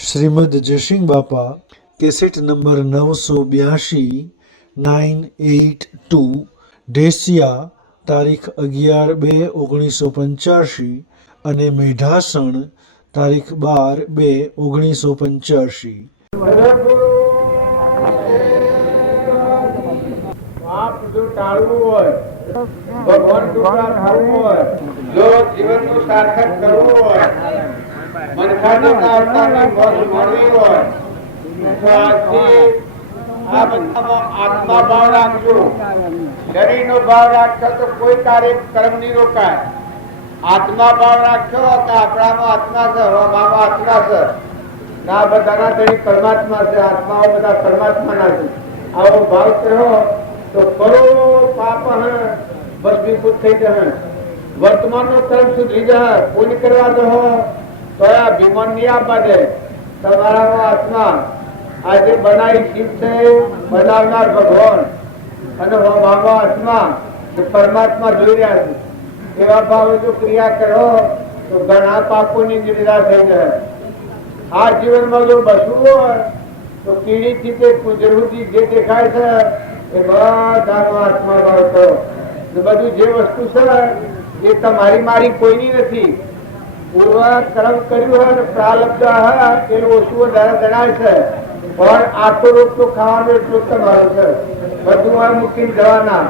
શ્રીમદ જયસિંહ બાપા cassette number 982 982 ઢેસિયા તારીખ 11/2/1985 અને મેઢાસણ તારીખ 12/2/1985। ટાળવું હોય, ભગવાન કૃપા થવું હોય, જો જીવનનું સાર્થક કરવું હોય, મનખાના અવતારની મોજ મળવી હોય તો આજથી આ બધામાં આત્મા ભાવ રાખજો। શરીરનો ભાવ રાખશો તો કોઈ કાર્યક્રમ નહીં રોકાય। આત્મા ભાવ રાખશો કે આપણામાં આત્મા છે, મામાં આત્મા છે, ના બધાના તેની પરમાત્મા છે, આત્માઓ બધા પરમાત્માના છે। આવો ભાવ કર્યો તો કરોડો પાપ ભસ્મીભૂત થઈ જશે। વર્તમાનનો કર્મ સુધરી જાય। પુણ્ય કરવા દો તો આ વિમાન નહીં આપવા દે। તમારાનો આત્મા આજે બનાવી શિવ છે, બનાવનાર ભગવાન અને મામા આત્મા પરમાત્મા જોઈ રહ્યા છે। એવા ભાવે જો ક્રિયા કરો તો ઘણા પાપોની નિર્જા થઈ જાય। આ જીવનમાં જો બસવું હોય તો કીડીથી તે કુજરૂથી જે દેખાય છે એ બધાનો આત્મા ભાવ કરો। બધું જે વસ્તુ છે એ તમારી મારી કોઈની નથી। પૂર્વ કર્મ કર્યું હોય ને પ્રારબ્ધ એનું ઓછું વધારે જણાય છે, પણ આટલો રોટલો ખાવાનું એટલું તમારું છે। બધું આ મૂકીને જવાના।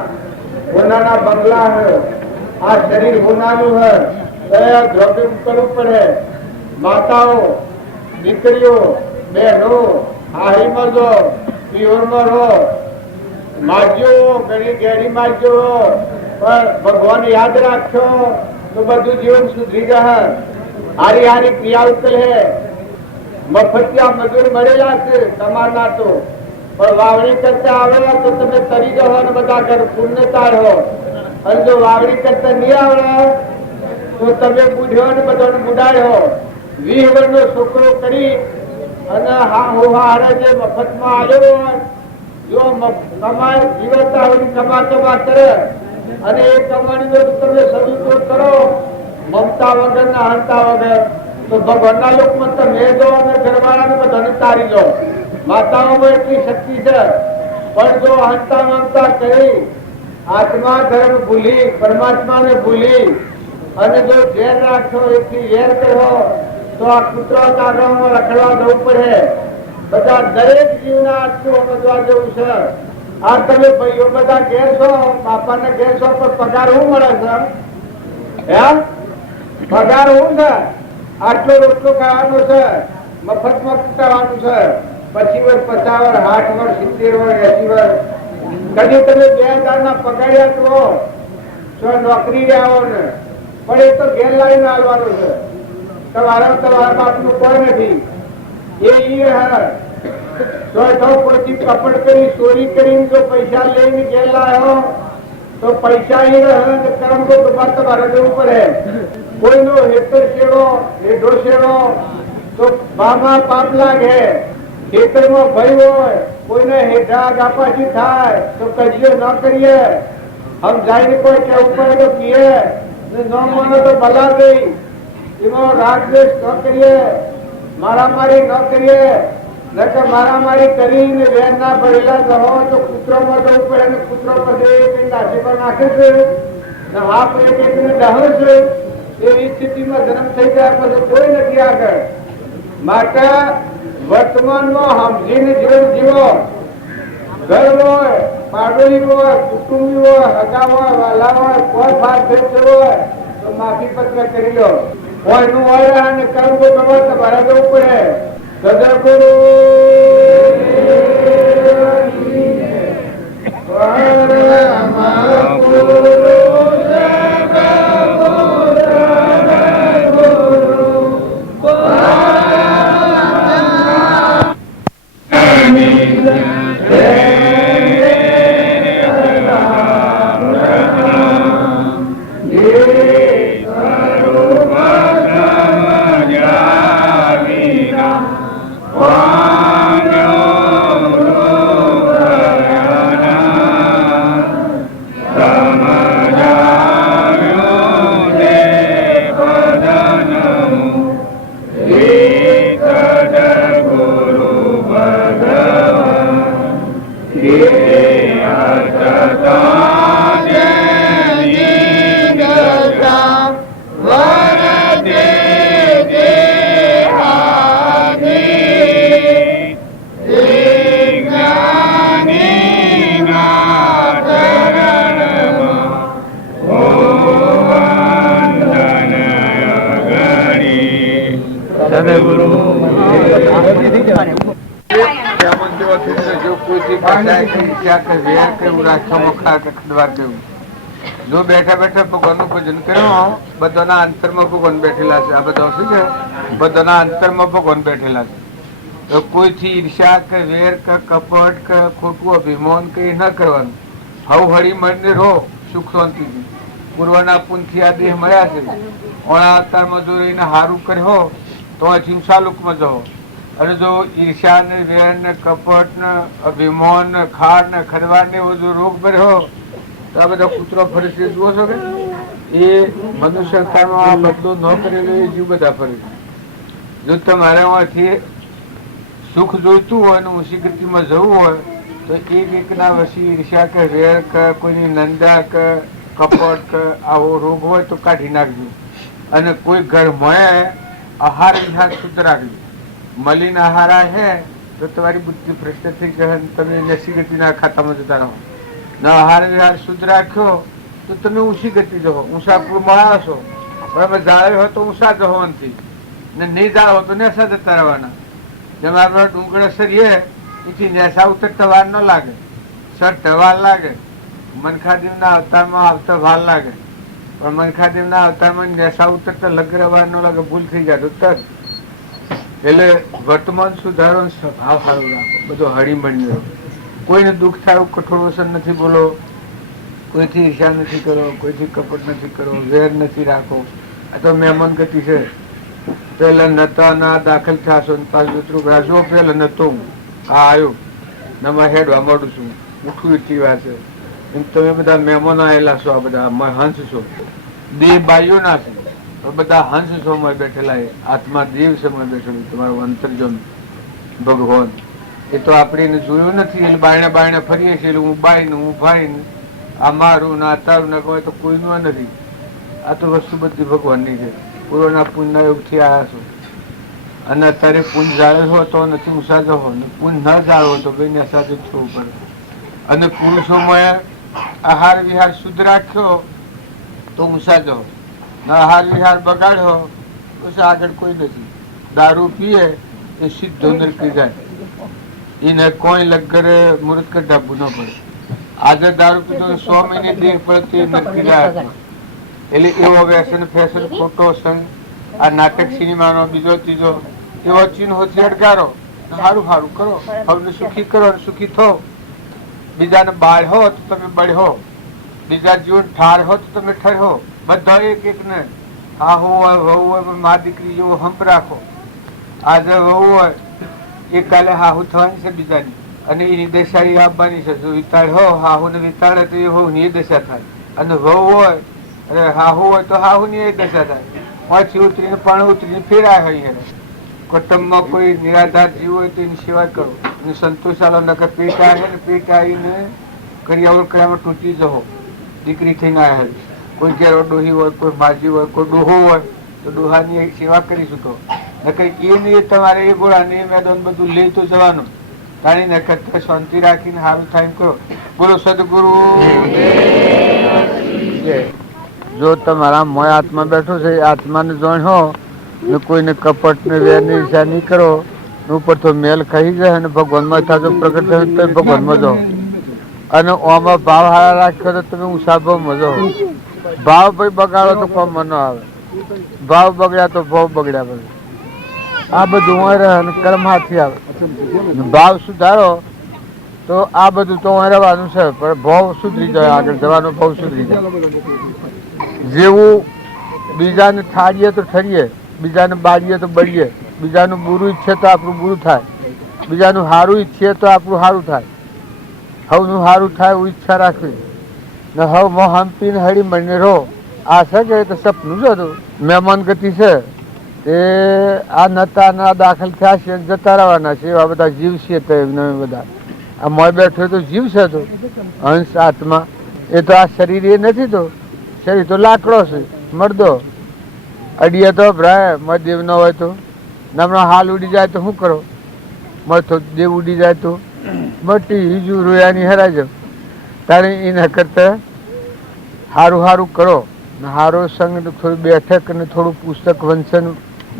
હોનાના બંગલા હે, આ શરીર હોનાનું હે, દ્રવ્ય કરવું પડે। માતાઓ, દીકરીઓ, બહેનો, હારી મરજો, પિયોરમાં રહો, માજો ઘણી ઘેરી માજો, પણ ભગવાન યાદ રાખશો તો બધું જીવન સુધરી જાય। હારી હારી ક્રિયા ઉકેલે। મફતિયા મજૂર મળેલા છે તમારના તો, પણ વાવણી કરતા આવેલા તો તમે તરી જાઓ અને બધા ઘર પૂર્ણતા રહો। અને જો વાવણી કરતા નહીં આવડે તો તમે બુઢ્યો ને બધાને બુડાડ્યો। 20 વર્ષનો છોકરો કરી અને હારે જે મફતમાં આવ્યો હોય જો કમાય જીવતા હોય કમા કરે અને એ કમાણીનો તમે સદુપયોગ કરો મમતા વગર ના હંતા વગર તો ભગવાનના લોકમાં તમે જો અને ઘરવાળાને બધાને તારી જાઓ। માતાઓમાં એટલી શક્તિ છે, પણ જો હંતા મમતા કરી આત્મા ધર્મ ભૂલી પરમાત્માને ભૂલી અને જો ઝેર રાખશો એટલી ઝેર કરો તો આ કૂતરા કાગળમાં રખડવા જવું પડે। બધા દરેક જીવના આટલું સમજવા જેવું છે। આ તમે ભાઈઓ બધા ઘેર છો, બાપાને ઘેર છો, પણ પગાર શું મળે છે? પગાર શું છે? આટલો રોટલો ખાવાનો છે, મફતમાં ખાવાનું છે, 25 વર્ષ 50 વર્ષ 60 વર્ષ 70 વર્ષ 80 વર્ષ કદી તમે 2000 ના પગારિયા કરો છો, નોકરી આવો ને, પણ એ તો ઘેર લાવીને આવવાનું છે। તમારા બાપનું કોઈ નથી। એ કોઈથી કપટ કરી ચોરી કરીને જો પૈસા લઈને ઘેર લાવ્યો તો પૈસા કર્મ તો તમારે જવું પડે। કોઈનો હેતર શેડો હેઠો શેડો તો બામાં પાપ લાગે। ખેતરમાં ભય હોય કોઈને હેઠા ગાપાથી થાય તો કજીએ ન કરીએ। હમ જાય કોઈ કેવું પડે તો કીએ, ન માનો તો ભલા દઈ। એમાં રાગ દ્વેષ ન કરીએ, મારામારી ન કરીએ। નકર મારામારી કરીને વેર ના ભરેલા રહો તો કૂતરોમાં જવું પડે ને કૂતરો પછી નાસીમાં નાખે છે ને હાફ એકને દહે છે। એવી સ્થિતિમાં જન્મ થઈ જાય પછી કોઈ નથી આગળ। માટે વર્તમાનમાં સમજીને જીવન જીવો। ઘર હોય, પાડોશી હોય, કુટુંબી હોય, હગા હોય, વાલા હોય, કોઈ ફાર ભેદ હોય તો માફી પત્ર કરી લો। કોઈનું હોય અને કર્મ તો તમારે જવું પડે। સદગુરુ Jai જો કોઈથી બચાય કે ઈચ્છા કે વેર કે એવું રાખો મોખા કે ખંડવાર કેવું જો બેઠા બેઠા ભગવાનનું ભજન કર્યો બધાના અંતરમાં ભગવાન બેઠેલા છે. આ બધા શું છે? બધાના અંતરમાં ભગવાન બેઠેલા છે. તો કોઈથી ઈર્ષા કે વેર કે કપટ કે ખોટું અભિમાન કે ન કરવાનું. હવ હળી મળીને રહો સુખ શાંતિથી. પૂર્વના પુણ્યથી આ દેહ મળ્યા છે. ઓણા અવતારમાં જો રહીને હારું કર્યો તો અહિંસા લોકમાં જાઓ. અને જો ઈર્ષા ને વેર ને કપટ ને અભિમાન ને ખાર ને ખરવાર ને એવો જો રોગ ભર્યો તો આ બધા કૂતરો ફરે છે જુઓ છો કે એ મનુષ્ય અવતારમાં આ બદલો ન કરેલો એ જીવ બધા ફરે છે. જો તમારે આમાંથી સુખ જોઈતું હોય ને ઊંચી ગતિમાં જવું હોય તો એકના વશી ઈર્ષા કે વેર કે કોઈની નંદા કે કપટ કે આવો રોગ હોય તો કાઢી નાખજો. અને કોઈ ઘર મળે આહાર વિહાર શુદ્ધ રાખજો. મલિન આહાર હે તો તમારી બુદ્ધિ ભ્રષ્ટ થઈ જાય તમે નસી ગતિના ખાતામાં જતા રહો. ન આહાર વિહાર શુદ્ધ રાખ્યો તો તમે ઊંચી ગતિ જવો. ઊંચા મળ્યા છો બરાબર જાળે હોય તો ઊંચા જવાથી ને નહીં જાળો તો નેસા જતા રહેવાના. જેમ આપણે ડુંગળ સરીએ એથી નેસા ઉતરતા વાર ન લાગે, સર વાર લાગે. મનખાદેવના અવતારમાં આવતા વાર લાગે પણ મનખાદેવના અવતારમાં નેસા ઉતરતા લગરે વાર ન લાગે, ભૂલ થઈ જાય તો તરત. એટલે વર્તમાન સુધારો સ્વભાવ સારો રાખો, બધો હળીમળી રહો. કોઈને દુઃખ થાય કઠોર વસન નથી બોલો, કોઈથી ઈર્ષા નથી કરો, કોઈથી કપટ નથી કરો, વેર નથી રાખો. આ તો મહેમાન ગતિ છે. પેલા નતા ના દાખલ થશો પાછું રાજો પેલા નતો હું આ આવ્યો નમા હેડવા મળું છું ઉઠું એટલી વાર છે. એમ તમે બધા મહેમાનો આવેલા છો, આ બધા હંસ છો. દેહ બાઈઓ ના છે બધા હંસ છો બેઠેલા. આત્મા દેવ છે બેઠેલું તમારું અંતરજન ભગવાન. એ તો આપણે એને જોયું નથી એટલે બાયણે બાયણે ફરીએ છીએ. એટલે હું બાઈને હું ભાઈને આ મારું ને આ તારું ને કહે તો કોઈનું નથી. આ તો વસ્તુ બધી ભગવાનની છે. પૂર્વના પુણ્યના યોગથી આવ્યા છો અને અત્યારે પુણ્ય જાળે હો તો નથી ઊંચા જવો ને પુણ્ય ન જાળવો તો કઈ નેસા જ થવું પડે. અને પુરુષોમાં આહાર વિહાર શુદ્ધ રાખ્યો તો ઊંચા જવો, આહાર વિહાર બગાડ્યો તો આગળ કોઈ નથી. દારૂ પીએ એ સીધો નરકી જાય, એને કોઈ લગરે મુહૂર્ત કે ઢાબુ ન પડે. આજે દારૂ પીધો 100 મહિને દેહ પડે નરકી જાય. એટલે એવો વ્યસન ફેશન ખોટો સંગ આ નાટક સિનેમાનો બીજો ત્રીજો એવો ચિહ્નોથી અડગારો. સારું સારું કરો, હવે સુખી કરો અને સુખી થો. બીજાને બાળ હો તો તમે બળહો, બીજા જીવન ઠાર હો તો તમે ઠરહો. બધા એક એક ને હાહુ હોય વહુ હોય મા દીકરી જેવો હંપ રાખો. આજે વહુ હોય એ કાલે હાહુ થવાની છે બીજાની અને એની દશારી આપવાની છે. જો વિતાડ હો હાહુ ને વિતાડે તો એ વહુ ની દશા થાય અને વહુ હોય અરે હાહુ હોય તો હાહુ ની એ દશા થાય. પાછી ઉતરીને પણ ઉતરીને ફેરાય હોય. કુટુંબમાં કોઈ નિરાધાર જીવ હોય તો એની સેવા કરો અને સંતોષ આલો. નકર પેટ આવે ને પેટ આવીને કરિયાવર કર્યામાં તૂટી જવો. દીકરી થઈને આવ્યા કોઈ ઘેર ડોહી હોય, કોઈ માજી હોય, કોઈ ડોહો હોય તો ડોહાની સેવા કરી શકો. નકર એ નહીં તમારે એ ગોળા ને મેદાન બધું લઈ તો જવાનું. તાણી નખત્ર શાંતિ રાખીને સારું થાય કરો. બોલો સદગુરુ. જો તમારા મોય આત્મા બેઠો છે એ આત્માને જાણો ને કોઈને કપટ ને વેર ની ઈચ્છા નહીં કરો. ઉપર તો મેલ ખાઈ જાય અને ભગવાનમાં થાજો પ્રગટ થયો તો ભગવાનમાં જાઓ. અને ઓમાં ભાવ હારા રાખ્યો તો તમે ઊંચા ભાવમાં જાઓ. ભાવ ભાઈ બગાડો તો કોમ ન આવે, ભાવ બગડ્યા તો ભાવ બગડ્યા બધું. આ બધું રહે અને કર્મ હાથી આવે. ભાવ સુધારો તો આ બધું તો રહેવાનું છે પણ ભાવ સુધરી જાય, આગળ જવાનો ભાવ સુધરી જાય. જેવું બીજાને ઠારીએ તો ઠરીએ, બીજાને બાળીએ તો બળીએ, બીજાનું બુરું ઈચ્છે તો આપણું બુરું થાય, બીજાનું સારું ઈચ્છીએ તો આપણું સારું થાય. હવનું સારું થાય એવું ઈચ્છા રાખવી ને હવ મોં હંપીને હળી મળીને રહો. આ છે કે તો સપનું જ હતું. મહેમાન ગતિ છે એ આ નતા ના દાખલ થયા છે જતા રહેવાના છે. એવા બધા જીવ છે તો એમને બધા આ મોય બેઠો તો જીવ છે. તો હંસ આત્મા એ તો આ શરીર એ નથી. તો શરીર તો લાકડો છે, મરદો અડીએ તો ભરાય. મધ દેવ ન હોય તો હમણાં હાલ ઉડી જાય તો શું કરો? મથો દેવ ઉડી જાય તો મટી હીજું રોયાની હરાઈ જાવ. તારે એના કરતા સારું સારું કરો ને સારો સંગ થોડી બેઠક અને થોડું પુસ્તક વંચન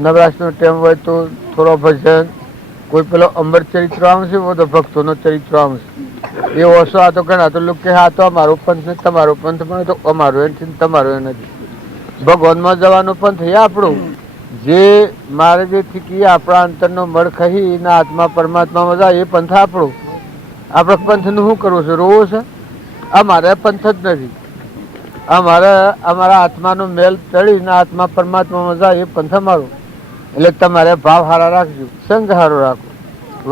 નવરાશનો ટાઈમ હોય તો થોડો ભજન, કોઈ પેલો અમર ચરિત્ર આવશે, બધો ભક્તોનો ચરિત્ર આવશે. એ ઓછો આ તો ઘણા તો લોકો કે આ તો અમારો પંથ ને તમારો પંથ, પણ તો અમારો એ નથી તમારો એ નથી. ભગવાનમાં જવાનું પંથ એ આપણું, જે માર્ગેથી કે આપણા અંતરનો મળ ખહી ને આત્મા પરમાત્મામાં જાય એ પંથ આપણું. આપણે પંથનું શું કરવું છે? રોવું છે? અમારે પંથ જ નથી. અમારા આત્માનો મેલ ચડીને આત્મા પરમાત્મામાં જાય એ પંથ અમારું. એટલે તમારે ભાવ સારા રાખજો, સંગ સારો રાખો,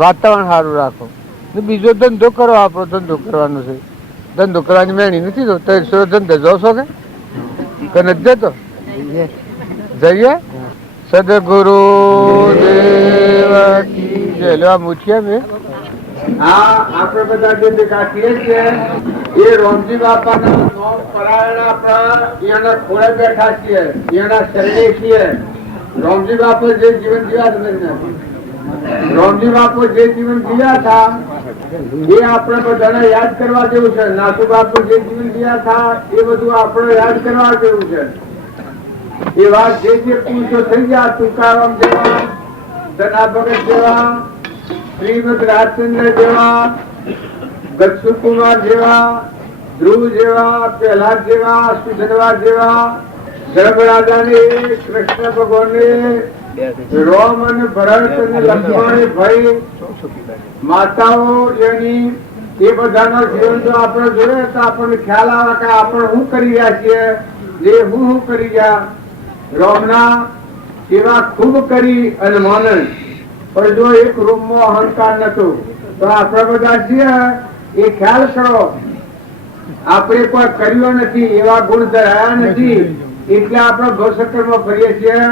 વાતાવરણ સારું રાખો, ને બીજો ધંધો કરો. આપણો ધંધો કરવાનો છે. ધંધો કરવાની મેણી નથી તો ધંધો જોશો કે નથી જતો? જઈએ. સદગુરુ દેવ કી જય. લેવા મૂઠીએ મેં. હા, આપણે બધા જે ભેગા થઈએ છીએ એ રોમજી બાપાના નોમ પરાયણ આપણા એના ખોળે બેઠા છીએ, એના શરણે છીએ. રોમજી બાપુ જે જીવન જીવ્યા, રોમજી બાપુ જે જીવન જીવ્યા હતા એ આપણે બધાને યાદ કરવા જેવું છે. નાથુ બાપુ જે જીવન જીવ્યા હતા એ બધું આપણે યાદ કરવા જેવું છે. એ વાત જે પુરુષો થઈ ગયા, તુકારામ જેવા, ધના ભગત જેવા, શ્રીમદ રાજચંદ્ર જેવા, ગચ્છુકુમાર જેવા, ધ્રુવ જેવા, પ્રહલાદ જેવા, સુધનવા જેવા, ધર્મરાજાને, કૃષ્ણ ભગવાને, રોમ અને ભરત અને લક્ષ્મણ ભાઈ માતાઓ એની એ બધાનો જીવન જો આપણે જોઈએ તો આપણને ખ્યાલ આવે કે આપણે શું કરી રહ્યા છીએ, જે હું કરી રહ્યા. રોમના સેવા ખૂબ કરી અને માનન, પણ જો એક રૂમમાં અહંકાર નતો તો આપણે બધા છીએ એ ખ્યાલ કરો. આપણે કોઈ કર્યો નથી, એવા ગુણ ધરાયા નથી, એટલે આપણે ભવસકરમાં ફરીએ છીએ.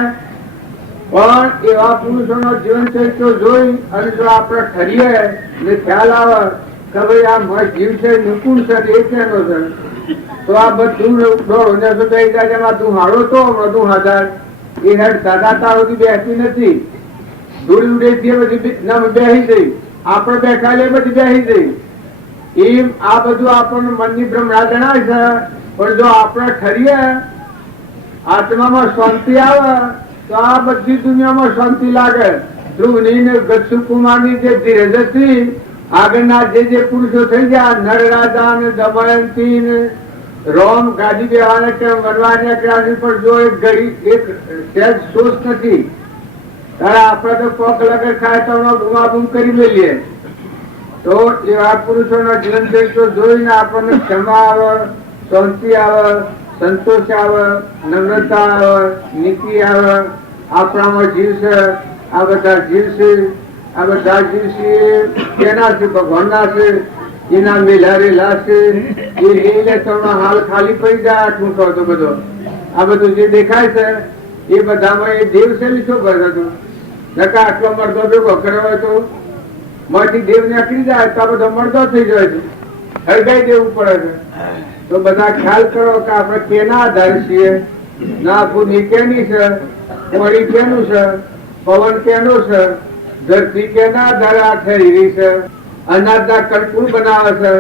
પણ એવા પુરુષોનો જીવન ચરિત્ર જોઈ અને જો આપણે ઠરીએ ને ખ્યાલ આવે કે ભાઈ આ મારો જીવ છે, નિપુણ છે, એ કેનો છે, તો આ બધું તું હાડો તો બધું હાજર એ હેડ દાદા તારોથી બેસતી નથી. દૂરી ઉડે બધી બેસી જઈ, આપણે બેઠા એ બધી બેસી જઈ. એમ આ બધું આપણને મનની ભ્રમણા જણાય છે. પણ જો આપણે ઠરીએ, આત્મામાં શાંતિ આવે તો આ બધી દુનિયામાં શાંતિ લાગે. ધ્રુવની ને ગચ્છુકુમારની જે ધીરજ હતી, આગળના જે પુરુષો થઈ ગયા, નર રાજા ને દમયંતી ને રોમ ગાદી બેવાને કે વનવાને ક્રાંતિ પર જો એક ઘડી એક સહેજ શોષ નથી, ત્યારે આપણે તો પગ લગર ખાય તો બૂમાબૂમ કરી મેલીએ. તો એવા પુરુષોના જીવન ચરિત્ર જોઈને આપણને ક્ષમા આવે, શાંતિ આવે, સંતોષ આવે, નમ્રતા આવે, નીતિ આવે. આપણામાં જીવ છે, આ બધા જીવ છે, આ બધા જીવ છે કેના છે? ભગવાનના છે. એના મેલારેલા છે. એ લઈને તમને હાલ ખાલી પડી જાય. આટલું કહો તો બધો આ બધું જે દેખાય છે એ બધામાં એ દેવ છે શું કરે હતું? નકા આટલો મરદો ભેગો કર્યો હોય તો માંથી દેવ નીકળી જાય તો આ બધો મરદો થઈ જાય છે, હળગાઈ દેવું પડે છે. તો બધા ખ્યાલ કરો કે આપણે કેના આધાર છીએ. ના ભૂમિ કેની છે, પાણી કેનું છે, પવન કેનો છે, ધરતી કેના આધારે આ ઠરી છે, અનાજના કણકુલ બનાવે છે,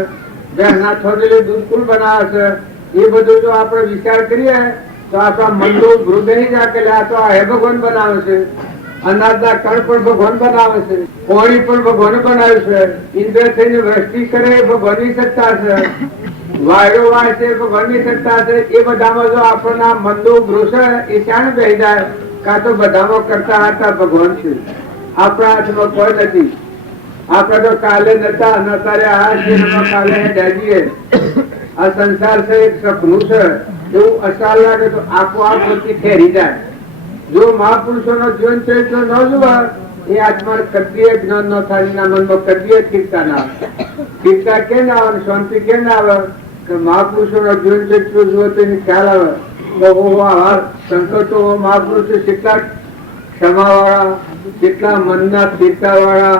ભેંસના છોડેલી દૂધ કુલ બનાવે છે. એ બધું જો આપણે વિચાર કરીએ તો આપણા મનનો હૃદય જાય કે આ તો આ હે ભગવાન બનાવે છે. અનાજના કણ પણ ભગવાન બનાવે છે, પાણી પણ ભગવાન બનાવ્યું છે. ઇન્દ્ર થઈને વૃષ્ટિ કરે ભગવાનની સત્તા છે, વાયરો વાય છે ભગવાનની સત્તા છે. એ બધામાં જો આપણના મનનો ગૃહ છે એ ક્યાં બેસી જાય? કાં તો બધામાં કરતા હતા ભગવાન છે, આપણા હાથમાં કોઈ નથી. આપણે તો કાલે નતા નતારે આ કાલે જાગીએ. આ સંસાર છે એક સપનું છે, એવું અસાલ લાગે તો આખો આ પોતી ફેરી જાય. જો મહાપુરુષોનો જીવન ચરિત્ર ન જોવા એ આત્મા કદીએ જ્ઞાન ન થાય, એના મનમાં કદીએ ઠીકતા ના આવે. ઠીકતા કે ના આવે, શાંતિ કે ના આવે કે મહાપુરુષોનો જીવન ચરિત્ર જુઓ તો એને ખ્યાલ આવે. સંકટો મહાપુરુષો કેટલા ક્ષમા વાળા, કેટલા મનના સ્થિરતા વાળા,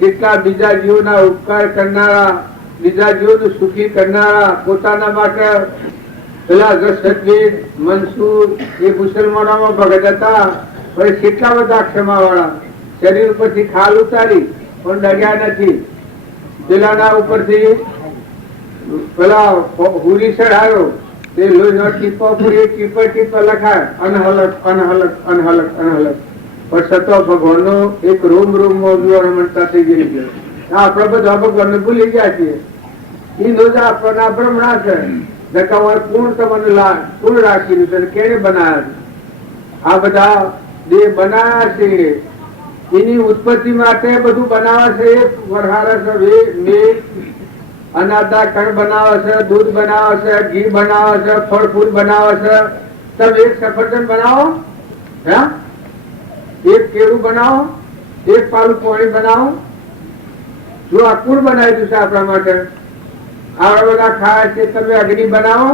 કેટલા બીજા જીવોના ઉપકાર કરનારા, બીજા જીવોનું સુખી કરનારા. પોતાના માટે પેલા સદગીર મનસુર એ મુસલમાનોમાં ભગત હતા, પણ કેટલા બધા ક્ષમા વાળા. શરીર ઉપરથી ખાલ ઉતારી પણ ડર્યા નથી. પેલાના ઉપરથી પેલા હુરી ચડાયો, તે લોહીનો ટીપો પૂરી ટીપે ટીપે લખાય અનહલક અનહલક અનહલક અનહલક. પણ છતાં ભગવાનનો એક રૂમ જોવા રમણતા થઈ ગઈ છે. આપણે બધા ભગવાનને ભૂલી ગયા છીએ. એ રોજ આપણને ભ્રમણા છે પૂર્ણ તમને પૂર્ણ રાખેલું છે. કેને બનાવ્યા છે? આ બધા દેહ બનાવ્યા છે એની ઉત્પત્તિ માટે બધું બનાવે છે. એક વરહાર છે, અનાદા કણ બનાવે છે, દૂધ બનાવે છે, ઘી બનાવે છે, ફળ ફૂલ બનાવે છે. તમે એક સફરજન બનાવો, હે, એક કેળું બનાવો, એક પાલું પાણી બનાવો. જો આ કુળ બનાવી દીધું છે આપણા માટે. આપણા બધા ખાય છે. તમે અગ્નિ બનાવો,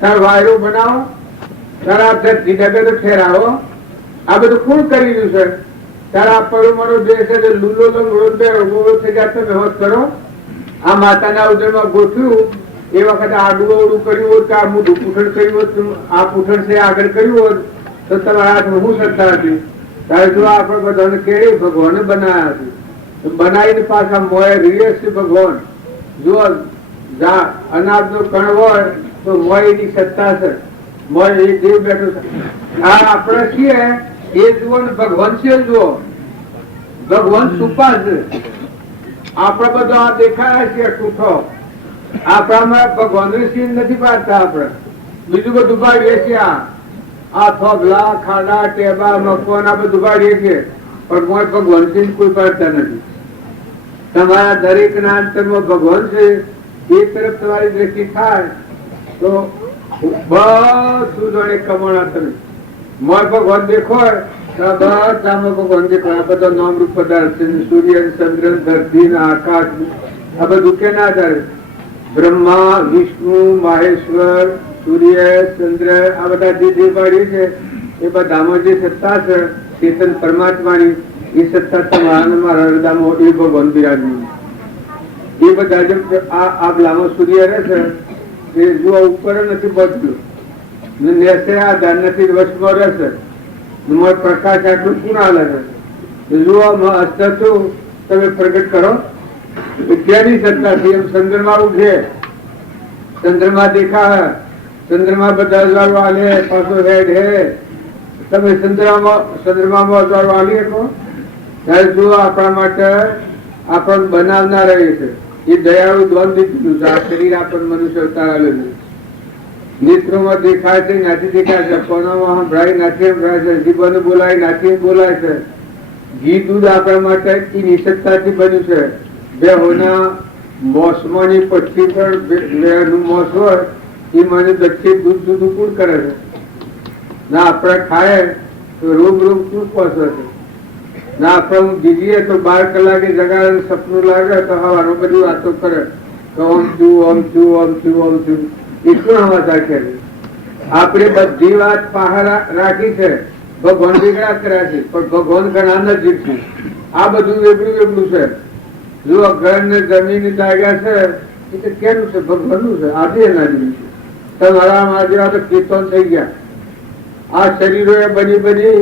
તાર વાયુ બનાવો, તારા ધરતી ડગર ઠેરાવો. આ બધું કુળ કરી દીધું છે. તારા પડું મારું જે છે લૂલો ગોળો થઈ જાય તમે હોત કરો. આ માતાના ઉદરમાં ગોઠવ્યું એ વખતે આડું અવડું કર્યું હોત કે આ મોઢું પૂઠણ કર્યું હોત, આ પૂઠણ છે આગળ કર્યું હોત તો તમારા હાથમાં હું સત્તા હતી. ત્યારે જો આપણે બધાને કેળી ભગવાને બનાવ્યા હતી. બનાવીને પાછા મોય રીએ છે ભગવાન. જો અનાજ નો કણ હોય તો મોય એની સત્તા છે. મોય એ દેવ બેઠો છે. આ આપણે છીએ એ જુઓ ને ભગવાન છે જુઓ. ભગવાન સુપા છે. આપણે બધો આ દેખાયા છીએ ટૂંકો. આપણામાં ભગવાનની સીન નથી પાડતા. આપણે બીજું બધું પાડીએ છીએ. આ થોગલા ખાડા ટેબા મકવાન આ બધું પાડીએ છીએ પણ મોય ભગવાન સીન કોઈ પાડતા નથી. તમારા દરેક ના અંતરમાં ભગવાન છે. એ તરફ તમારી દ્રષ્ટિ થાય તો બધું જોડે કમાણા તમે મોય ભગવાન દેખો બધામાં ભગવાન દેખો. આ બધા નામ રૂપ પદાર્થ છે. સૂર્ય ચંદ્ર ધરતી આકાશ આ બધું કેના આધારે? બ્રહ્મા વિષ્ણુ મહેશ્વર સૂર્ય ચંદ્ર આ બધા જે પાડી છે એ બધામાં જે સત્તા છે ચેતન પરમાત્માની એ સત્તા તમારા મારા હૃદયમાં એ ભગવાન બિરાજમાન. એ બધા જેમ આ બ્લામાં સૂર્ય રહે છે એ જો ઉપર નથી બદલું નેસે આધાર નથી વશમાં રહેશે. પ્રકાશ આટલું પૂર્ણ હાલે છે. જોવામાં અસ્તર છું તમે પ્રગટ કરો ક્યાંની સત્તા છે? એમ ચંદ્રમા ઉઠે, ચંદ્રમા દેખા, ચંદ્રમા બધા હજારો હાલે પાછો હેડ હે. તમે ચંદ્રમામાં હજારો હાલી શકો? ત્યારે જો આપણા માટે આપણ બનાવનાર રહે છે. એ દયાળુ દ્વંદ દીધું છે. આ શરીર આપણ મનુષ્ય અવતાર આવેલું. નેત્રોમાં દેખાય છે નાથી દેખાય છે, કોનામાં સંભળાય નાથી સંભળાય છે, જીભને બોલાય નાથી બોલાય છે. ઘી દૂધ આપણા માટે એ નિષદતાથી બન્યું છે. બે હોના મોસમાની પછી પણ મોસ હોય એ મને દક્ષિણ દૂધ દૂધ કુળ કરે છે. ના આપણે ખાય તો રોગ કુળ પહોંચે છે. ના આપણે જીવીએ તો 12 કલાકે જગાડે સપનું લાગે તો હવાનું બધી વાતો કરે કે ઓમ છું ઓમ છું ઓમ છું ઓમ છું. એટલું સમાચાર છે. આપણે બધી વાત બહાર રાખી છે. ભગવાન વેગળા કર્યા છે પણ ભગવાન ઘણા નજીક છે. આ બધું વેગળું વેગળું છે. જો ઘર ને જમીન જાગ્યા છે એ તો કેનું છે? ભગવાનનું છે. આજે એના જેવું છે. તમારા માજરા તો કીર્તન થઈ ગયા. આ શરીરો બની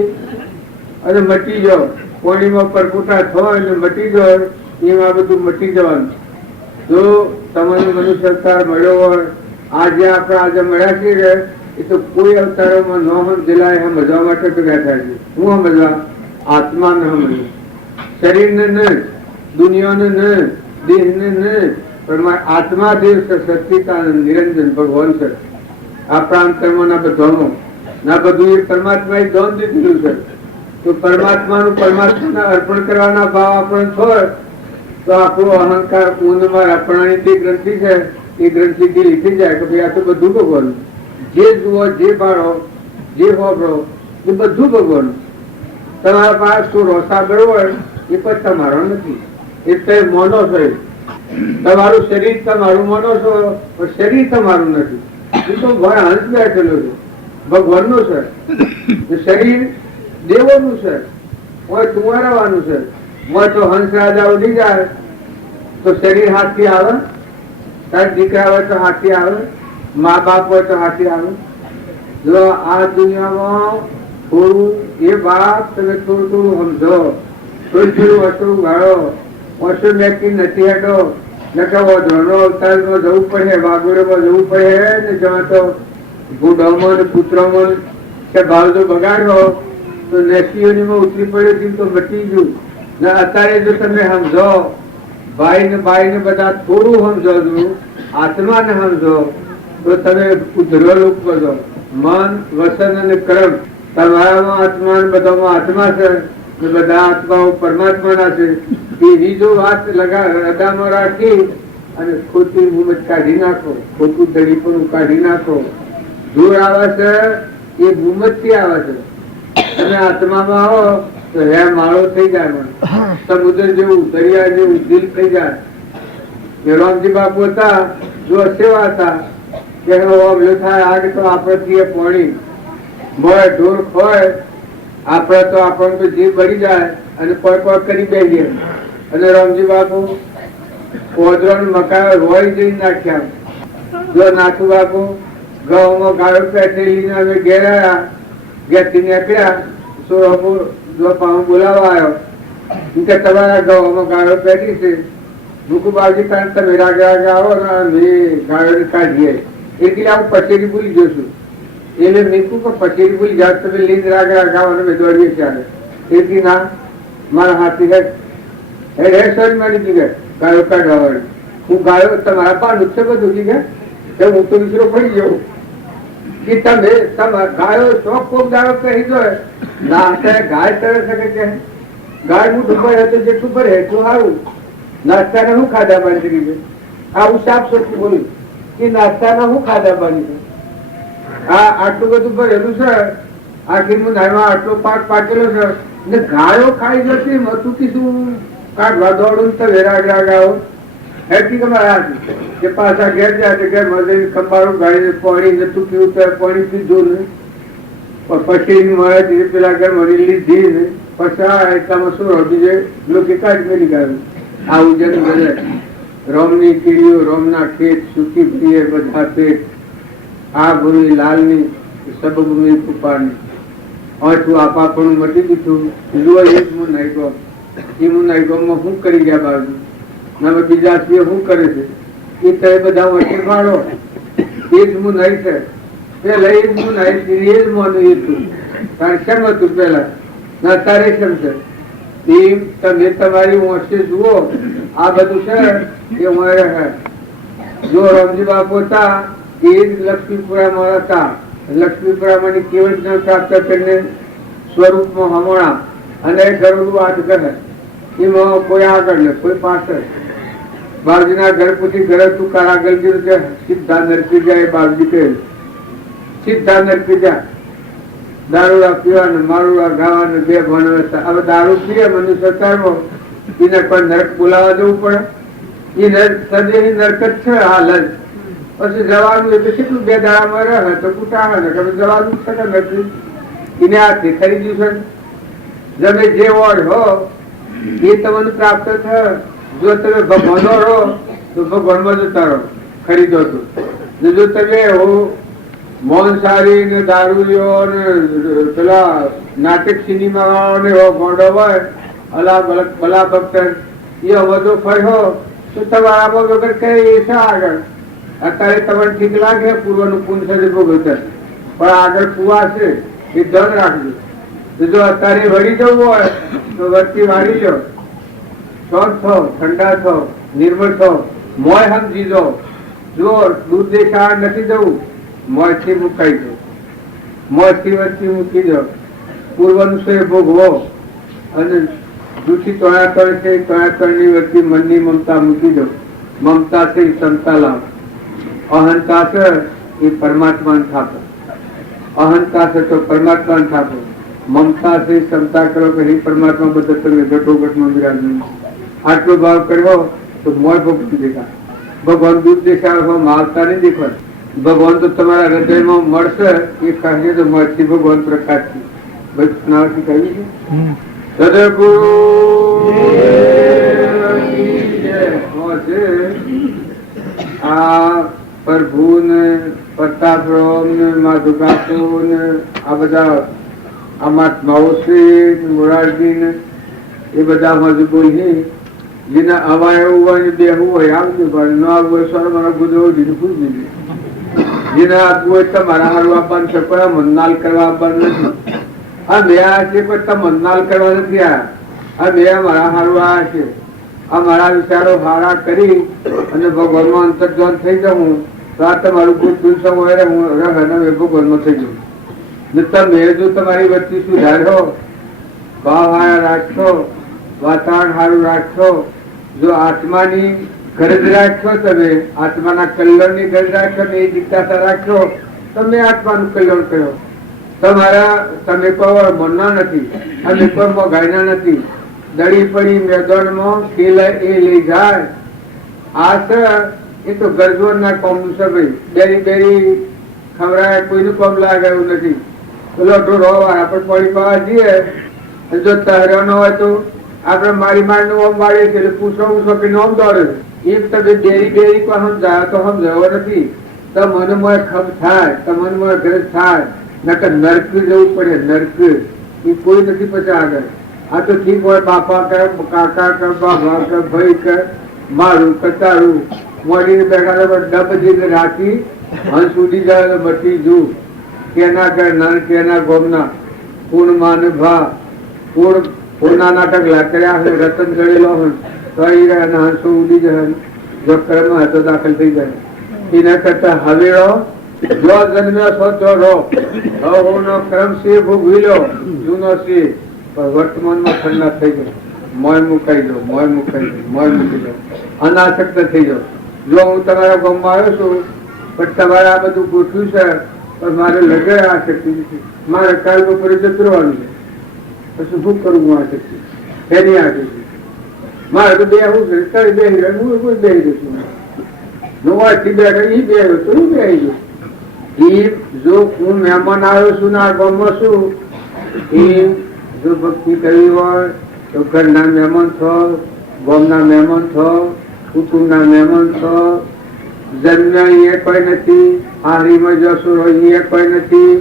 અને મટી જાઓ. પાણીમાં પરપોટા થાય અને મટી જાય એમાં બધું મટી જવાનું. જો તમારું મનુષ્ય અવતાર મળ્યો હોય આજે આપણે મળ્યા છીએ એ તો કોઈ અવતારોમાં ન સમજેલા સમજવા માટે ભેગા થાય છે. હું સમજવા આત્મા ન સમજવું, શરીરને ન, દુનિયાને ન, દેહને ન, પણ આત્મા દેવ છે. સચ્ચિદાનંદ નિરંજન ભગવાન છે. આપણા અંતરમાં ના બધામાં ના બધું એ પરમાત્મા એ દાન દીધેલું છે. તો પરમાત્માનું પરમાત્માને અર્પણ કરવાના ભાવ આપણે હોય તો આપણો અહંકાર ઊંધમાં આપણાની જે ગ્રંથિ છે એ ગ્રંથિ ઢીલી થઈ જાય કે ભાઈ આ તો બધું ભગવાન. જે જુઓ, જે પાડો, જે હોબળો એ બધું ભગવાન. તમારા પાસે શું રોસાગળ હોય એ પણ તમારો નથી. એટલે મોનો છે. તમારું શરીર તમારું માનો છો પણ શરીર તમારું નથી. એ તો હંસ બેઠેલો છે, ભગવાનનું છે. શરીર દેવોનું છે, હોય કુંવારવાનું છે. હોય તો હંસ રાજા ઉડી જાય તો શરીર હાથથી આવે, તાર દીકરા હોય તો હાથથી આવે, મા બાપ હોય તો હાથથી આવે. જો આ દુનિયામાં થોડું એ બાપ તમે થોડું થોડું સમજો, થોડું થોડું વસ્તુ ગાળો, વસ્તુ વ્યક્તિ નથી હેડો. નકાવો ધોનો અવતારમાં જવું પડે, વાઘોરમાં જવું પડે ને જવા તો ભૂડોમાં ને પુત્રોમાં કે ભાવ જો બગાડો તો 80 યોનિમાં ઉતરી પડ્યો હતી તો મટી ગયું ને અત્યારે જો તમે સમજો ભાઈ ને બધા થોડું સમજો છો, આત્માને સમજો તો તમે ઉધરો લોક બધો મન વસન અને કર્મ તમારામાં આત્મા ને બધામાં આત્મા છે ને બધા આત્માઓ પરમાત્માના છે. એવી જો વાત હૃદયમાં રાખી અને ખોટી ભૂમત કાઢી નાખો, ખોટું દડીપણું કાઢી નાખો. જોર આવે છે એ ભૂમત થી આવે છે. તમે આત્મામાં આવો તો હે માળો થઈ જાય, સમુદ્ર જેવું દરિયા જેવું દિલ થઈ જાય. રામજી બાપુ હતા જો સેવા હતા કે થાય આગ તો આપણે પાણી મોય ઢોર ખોય આપણે તો આપણને તો જીવ બળી જાય અને કોઈ કરી બેસીએ. અને રામજી બાપુ પોદરણ મકાન રોઈ જઈ નાખ્યા. જો નાથુ બાપુ ઘઉંમાં ગાળો પેટેલી અમે ઘેર આવ્યા, ઘેરથી નીકળ્યા સોરાપુર જો પાઉં બોલાવવા આવ્યો કે તમારા ઘઉંમાં ગાળો પેટી છે, ભૂકુબાજી કારણ તમે રાગે આવો ને ગાળો કાઢીએ એટલે હું પચેરી ભૂલી જશું. એટલે મીકું કે પચેરી ભૂલી જાત તમે લીંદ રાગે ગાવાનું મેં દોડીએ ચાલે એટલી ના મારા હાથી હેડ મારી જગ્યાએ ગાળો કાઢવા હું ગાળો તમારા પાનું છે બધું જગ્યા હું તો વિસરો પડી જવું કે તમે ગાયો શોખ કોક દાડો કહી દો ના અત્યારે ગાય તરે શકે કે ગાય હું ડુબર હતું જેટલું ભરે એટલું સારું. નાસ્તાને હું ખાધા બાંધી દીધું આવું સાફ સોખું બોલ્યું કે નાસ્તાને હું ખાધા બાંધી આટલું બધું ભરેલું છે આખી હું નાયમાં આટલો પાક પાકેલો છે ને ગાયો ખાઈ જશે મતું કીધું કાઢવા દોડું તો વેરાગરા ગાયો હેઠી કમારા કે પાછા ઘેર જાય ઘેર મજે કંબાળું ગાડીને પાણી નતું પીવું તો પાણી પીધું ને પછી મળે પેલા ઘર મળી લીધી ને પછી એટલામાં શું બીજે લોકો કાઢ મેલી ગાયું. આવું જન બને રોમની કીડીઓ રોમના ખેત સુકી પ્રિય બધા પેટ આ ભૂમિ લાલની સબ ભૂમિ કૃપાની ઓછું આપાપણું મટી દીધું જુઓ એ જ હું નાખ્યો એ હું નાખ્યોમાં શું કરી ગયા બાજુ ના બીજા શું કરે છે એ તમે બધા વચ્ચે માળો એ જ હું નહીં છે પેલા એ જ હું નહીં એ જ મોનું એ તું કારણ શેમ હતું પેલા ના તારે શેમ છે તમે તમારી વચ્ચે જુઓ આ બધું છે એ મારે હે. જો રામજી બાપુ હતા એ જ લક્ષ્મીપુરામાં હતા. લક્ષ્મીપુરામાંની કેવટ પ્રાપ્ત કરીને સ્વરૂપમાં હમણાં અને ગરુડું હાથ કરે એમાં કોઈ આગળ ને કોઈ પાછળ. બાળજીના ઘર પૂછી ઘરે તું કારાગર કે સીધા નરકી જાય. બાળજી કે સીધા નરકી જાય. દારૂડા પીવાનું મારુડા ગાવાનું બે ભણવે હવે દારૂ પીએ મનુષ્ય તારવો એને કોઈ નરક બોલાવા જવું પડે. એ સદેહી નરક જ છે હાલ જ. પછી જવાનું એટલે કેટલું બે દાડામાં રહે તો કુટાવે ને તમે જવાનું છે કે નથી એને હાથે ખરીદ્યું છે. તમે જે વોર્ડ હો એ તમને પ્રાપ્ત થયો. જો તમે ભગવાનો રહો તો ભગવાનમાં જતા રહો ખરીદો તો. જો તમે મોહનસારી ને દારૂઓ ને પેલા નાટક સિનેમા વાળો ને એવો ગોંડો હોય ભલા ભક્ત એ વધુ ફર્યો તો તમારામાં વગર કઈ છે આગળ. અત્યારે તમને ઠીક લાગે પૂર્વનું પુણ્ય ભોગવતા પણ આગળ કુવા છે એ ધન રાખજો. જો અત્યારે વળી જવું હોય તો વચ્ચે વાળી લો. શાંત થો, ઠંડા થો, નિર્મળ થો, મોય સમજી દો. જો દૂધ દેશા નથી જવું મોયથી મુકાઈ દો. મોયથી વચ્ચે મૂકી દો. પૂર્વનું છે ભોગવો અને જૂઠી તોયાતર છે તોયાતરની વચ્ચે મનની મમતા મૂકી દો. મમતા છે ક્ષમતા લાવ. અહંતા છે એ પરમાત્માને થાપો. અહંતા છે તો પરમાત્માને થાપો. મમતા છે ક્ષમતા કરો કે હે પરમાત્મા બધા તમે ઘટોઘટમાં બિરાજમાન. આટલો ભાવ કર્યો તો મોય ભોગવી દેખા. ભગવાન દૂધ દેખાડવા માગતા નહીં દેખાય. ભગવાન તો તમારા હૃદયમાં મળશે એ કહે તો મળશે. ભગવાન પ્રકાશ છે વૈષ્ણવથી કહ્યું છે સદગુરુ આ પ્રભુ ને પ્રતાપરામ ને માધુકાપુ ને આ બધા આ મહાત્માઓ છે મોરારજી ને એ બધા હજુ બોલી જેના હવા એવું હોય ને બેહવું હોય આવજો ભાઈ ન આવવું હોય સર મારા ગુજરો દીધું પૂછી દીધું. જેને આપવું હોય તમારા હારું આપવાનું છે કોઈ મનનાલ કરવા આપવાનું નથી. આ બે આ છે પણ તમે મનનાલ કરવા નથી આ બે મારા હારું આ છે. આ મારા વિચારો હારા કરી અને ભગવાનમાં અંતર્જ્ઞાન થઈ જાઉં તો આ તમારું ગુણ સમય હું ભગવાનમાં થઈ જાઉં. ને તમે જો તમારી વચ્ચે સુધારો, ભાવ હારા રાખશો, વાતાવરણ સારું રાખશો, જો આત્માની ગરજ રાખશો, તમે આત્માના કલ્યાણની ગરજ રાખશો ને એ જિજ્ઞાસા રાખશો, તમે આત્માનું કલ્યાણ કર્યો. તમે કોઈ મનના નથી, અમે કોઈ મોઘાઈના નથી. દડી પડી મેદાનમાં ખેલે એ લઈ જાય. આ છે એ તો ગરજવરના કોમનું છે ભાઈ. બેરી બેરી ખવડાય કોઈનું કોમ લાગે એવું નથી. પેલો ઢોરો આપણે પડી પાવા જઈએ, જો તહેરો ન હોય તો આપણે મારી મારી ઓમ વાળીએ છીએ એટલે પૂછો કે નોમ દોડે. એ તમે બેરી બેરી પણ સમજાય તો સમજાવો નથી. તો મને મોય ખમ થાય, તમને મોય ગરજ થાય, નકર નરક જવું પડે. નરક એ કોઈ નથી પછી આગળ. આ તો ઠીક હોય, બાપા કર, કાકા કર, બાબા કર, ભાઈ કર, મારું કતારું મોડીને બેઠા ડબ જીને રાખી હંસ ઉડી જાય તો બટી જુ. કેના કર નર કેના ગોમના પૂર્ણ માન ભા પૂર્ણ પૂર્ણા નાટક લાકડ્યા હોય, રતન ગળેલો હોય તો એ હંસો ઉડી જાય. જો કર્મ હતો દાખલ થઈ જાય. એના કરતા હવેળો જો જન્મ્યો છો તો રો નો ક્રમ છે ભોગવી લો જૂનો છે. પણ વર્તમાનમાં ઠંડા થઈ ગયો, મોય મુકાઈ દો, મોય મુકાઈ દો, મોય મૂકી દો, અનાસક્ત થઈ જાઓ. જો હું તમારા ગામમાં આવ્યો છું પણ તમારે આ બધું ગોઠવ્યું છે પણ મારે લગે આ શક્તિ નથી. મારે કાલ બપોરે જતું રહેવાનું છે. પછી શું કરું હું આ શક્તિ એની આ શક્તિ મારે તો બેહવું છે. તારી બેહી રહે હું કોઈ બેહી દઉં છું. નવાથી બેઠો એ બેહ્યો તો હું બેહી દઉં. એ જો હું મહેમાન આવ્યો છું ને આ ગામમાં છું, એ જો ભક્તિ કરવી હોય તો ઘરના મહેમાન છો, ગામના મહેમાન છો, કુટુંબના મહેમાન છો. જન્મ્યા એ કોઈ નથી, હારીમાં જશો એ કોઈ નથી.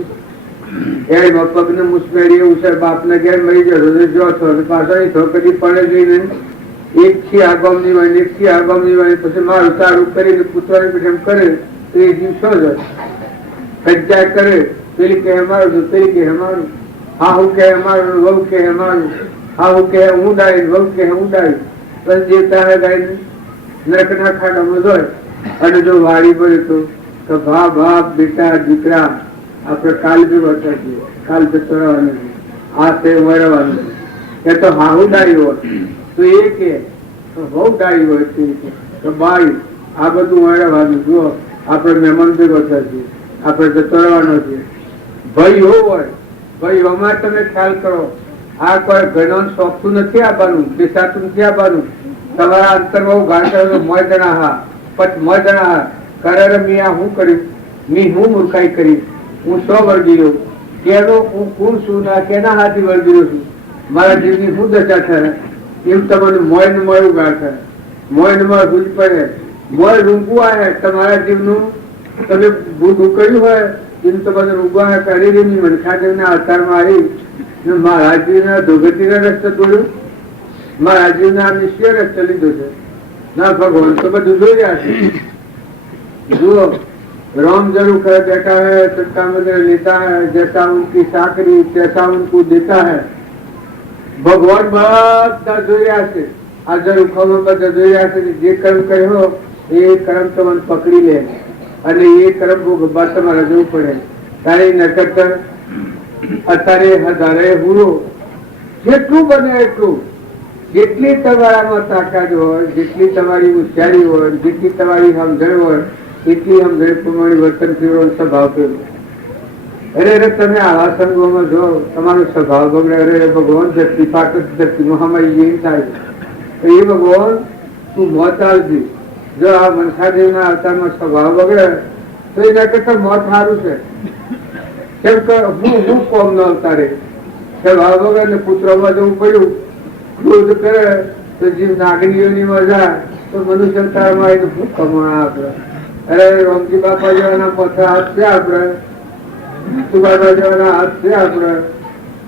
એમાં પગને મુસમેડી એવું છે, બાપને ઘેર મરી જશો જો છો પાછળ તો કદી પડે જઈને એક થી આ ગામની હોય, એક થી આ ગામની હોય, પછી મારું સારું કરીને પૂછવાની પીઠ એમ કરે તો એ દિવસો જ કજ્જા કરે. પેલી કે મારું, પેલી કે મારું, હા હું કે મારું, વહુ કે મારું, હા હું કે હું ડાય, વહુ કે હું ડાય. બસ જે તારે ગાય નરકના ખાડામાં જોય. અને જો વાડી પડે તો બાપ બેટા દીકરા આપણે કાલ બી વરસાદ છીએ, કાલ જતો રહેવાનું છે, આ તે વળવાનું છે. એ તો હાહુ ડાઈ હોય તો એ કે બહુ ડાઈ હોય તો બાઈ આ બધું વળવાનું. જુઓ આપણે મહેમાન બી વરસાદ છીએ, આપણે જતો રહેવાનો છે. ભાઈ હોય ભાઈ અમારે તમે ખ્યાલ કરો, આ કોઈ ઘણો સોંપતું નથી આપવાનું, બેસાતું નથી આપવાનું. તમારા અંતરમાં ગાળ કરો મોય જણા હા પટ મોય જણા હા કરે મેં આ હું કર્યું, મેં હું મૂર્ખાઈ કરી, હું સો વળગી રહ્યો, કેનો હું કોણ છું ના કેના હાથી વળગી રહ્યો છું, મારા જીવની શું દશા થાય. એમ તમને મોય ને મોય ઉગાડ થાય, મોય ને મોય ભૂજ પડે, મોય રૂંગું આવે તમારા જીવનું. તમે ભૂંડું કર્યું હોય એમ તમને રૂંગું કરી રહી મનખાદેવના અવતારમાં આવી મહારાજજીના ધોગતીના રસ્તે દોડ્યું, મહારાજજીના નિશ્ચય રસ્તે લીધો છે. ના ભગવાન તો બધું જોઈ રહ્યા છે. જુઓ राम जरूर कर बैठा है, सत्ता मंदिर लेता है, जैसा उनकी साकरी तैसा उनको देता है. भगवान બધા જોયા છે, આ જરૂર બધા જોયા છે. જે કર્મ કર્યો એ કર્મ તમને પકડી લે અને એ કર્મ ભોગવવા તમારે જવું પડે. તારે નકર અત્યારે હજારે હુરો જેટલું બને એટલું, જેટલી તમારામાં તાકાત હોય, જેટલી તમારી હોશિયારી હોય, જેટલી તમારી સમજણ હોય એટલી સમજણ પ્રમાણે વર્તન કર્યો, સ્વભાવ કર્યો. અરે તમે આવા સંગોમાં જો તમારો સ્વભાવ બગડે, અરે ભગવાન ધરતી પાકત ધરતી મહામારી એમ થાય. એ ભગવાન તું મોત આવજી. જો આ મનખાદેવના અવતારમાં સ્વભાવ બગડે તો એના કરતા મોત સારું છે. કેમ કે હું કોમ નો અવતારે સ્વભાવ બગડે ને પુત્રોમાં જવું પડ્યું, ક્રોધ કરે તો જીવ નાગરીઓની મજા તો મનુષ્ય અવતારમાં એને શું કમાણા આપડે. અરે રામજી બાપા જેવાના પોતા હાથ છે આપડે, બાબા જેવાના હાથ છે આપડે.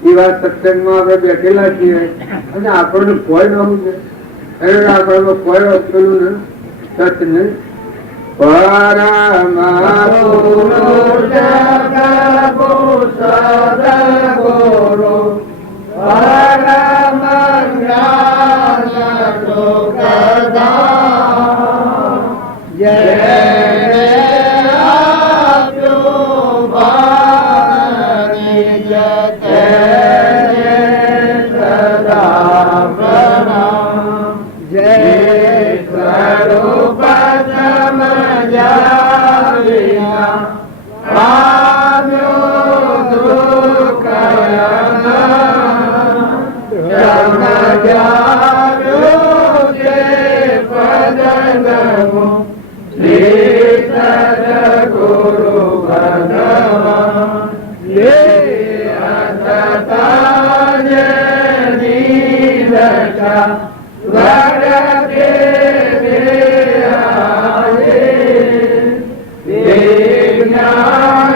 એવા સત્સંગમાં આપણે બેઠેલા છીએ અને આપણને કોઈ નવું છે. અરે આપણામાં કોઈ પેલું ને સત નહીં. પરમ પુરુષ પ્રભુ સદગુરુ પરમ જ્ઞાન સુખદાતા જેને આપ્યું ભાની જતે સદા પ્રણામ જય સ્વરૂપ સમજાવિના પામ્યો દુઃખ સમજાવ્યો જે પદનમો શ્રી સદગુરુ ભગવાન જે અસતા જે નિરક્ષા વરતે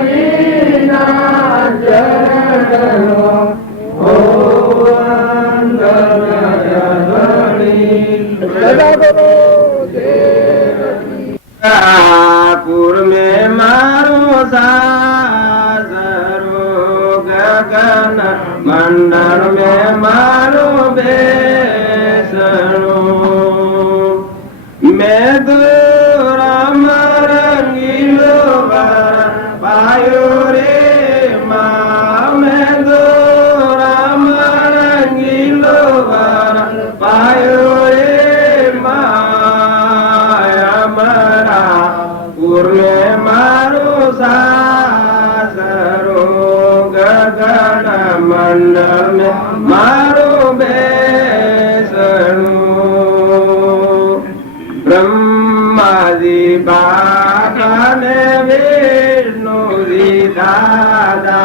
વિજ્ઞાનીના ચરણો ठाकुर में मारो साजरो गगन मंडल में मारो बेसरो मैं तो राम रंगीलो पायो रे माँ मैं तो राम रंगीलो पायो रे पूर्णे मारो सासरो गगन मंडल में मारो बेसणु ब्रह्मादि बाबा ने विष्णु जी दादा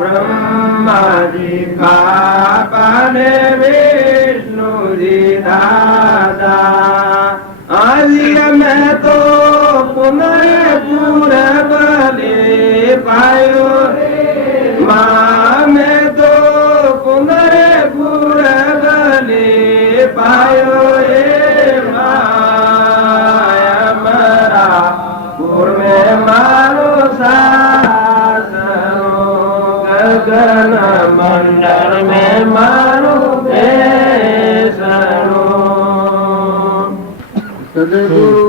ब्रह्मादि बाबा ने विष्णु जी दादा आज मैं तो पुनर्पूर बले पायो माँ मैं तो पुनर्पूर बले पायो रे माया मरा पुर में मारो सासरो गगन मंडल में मारो बेसरो सदगुरु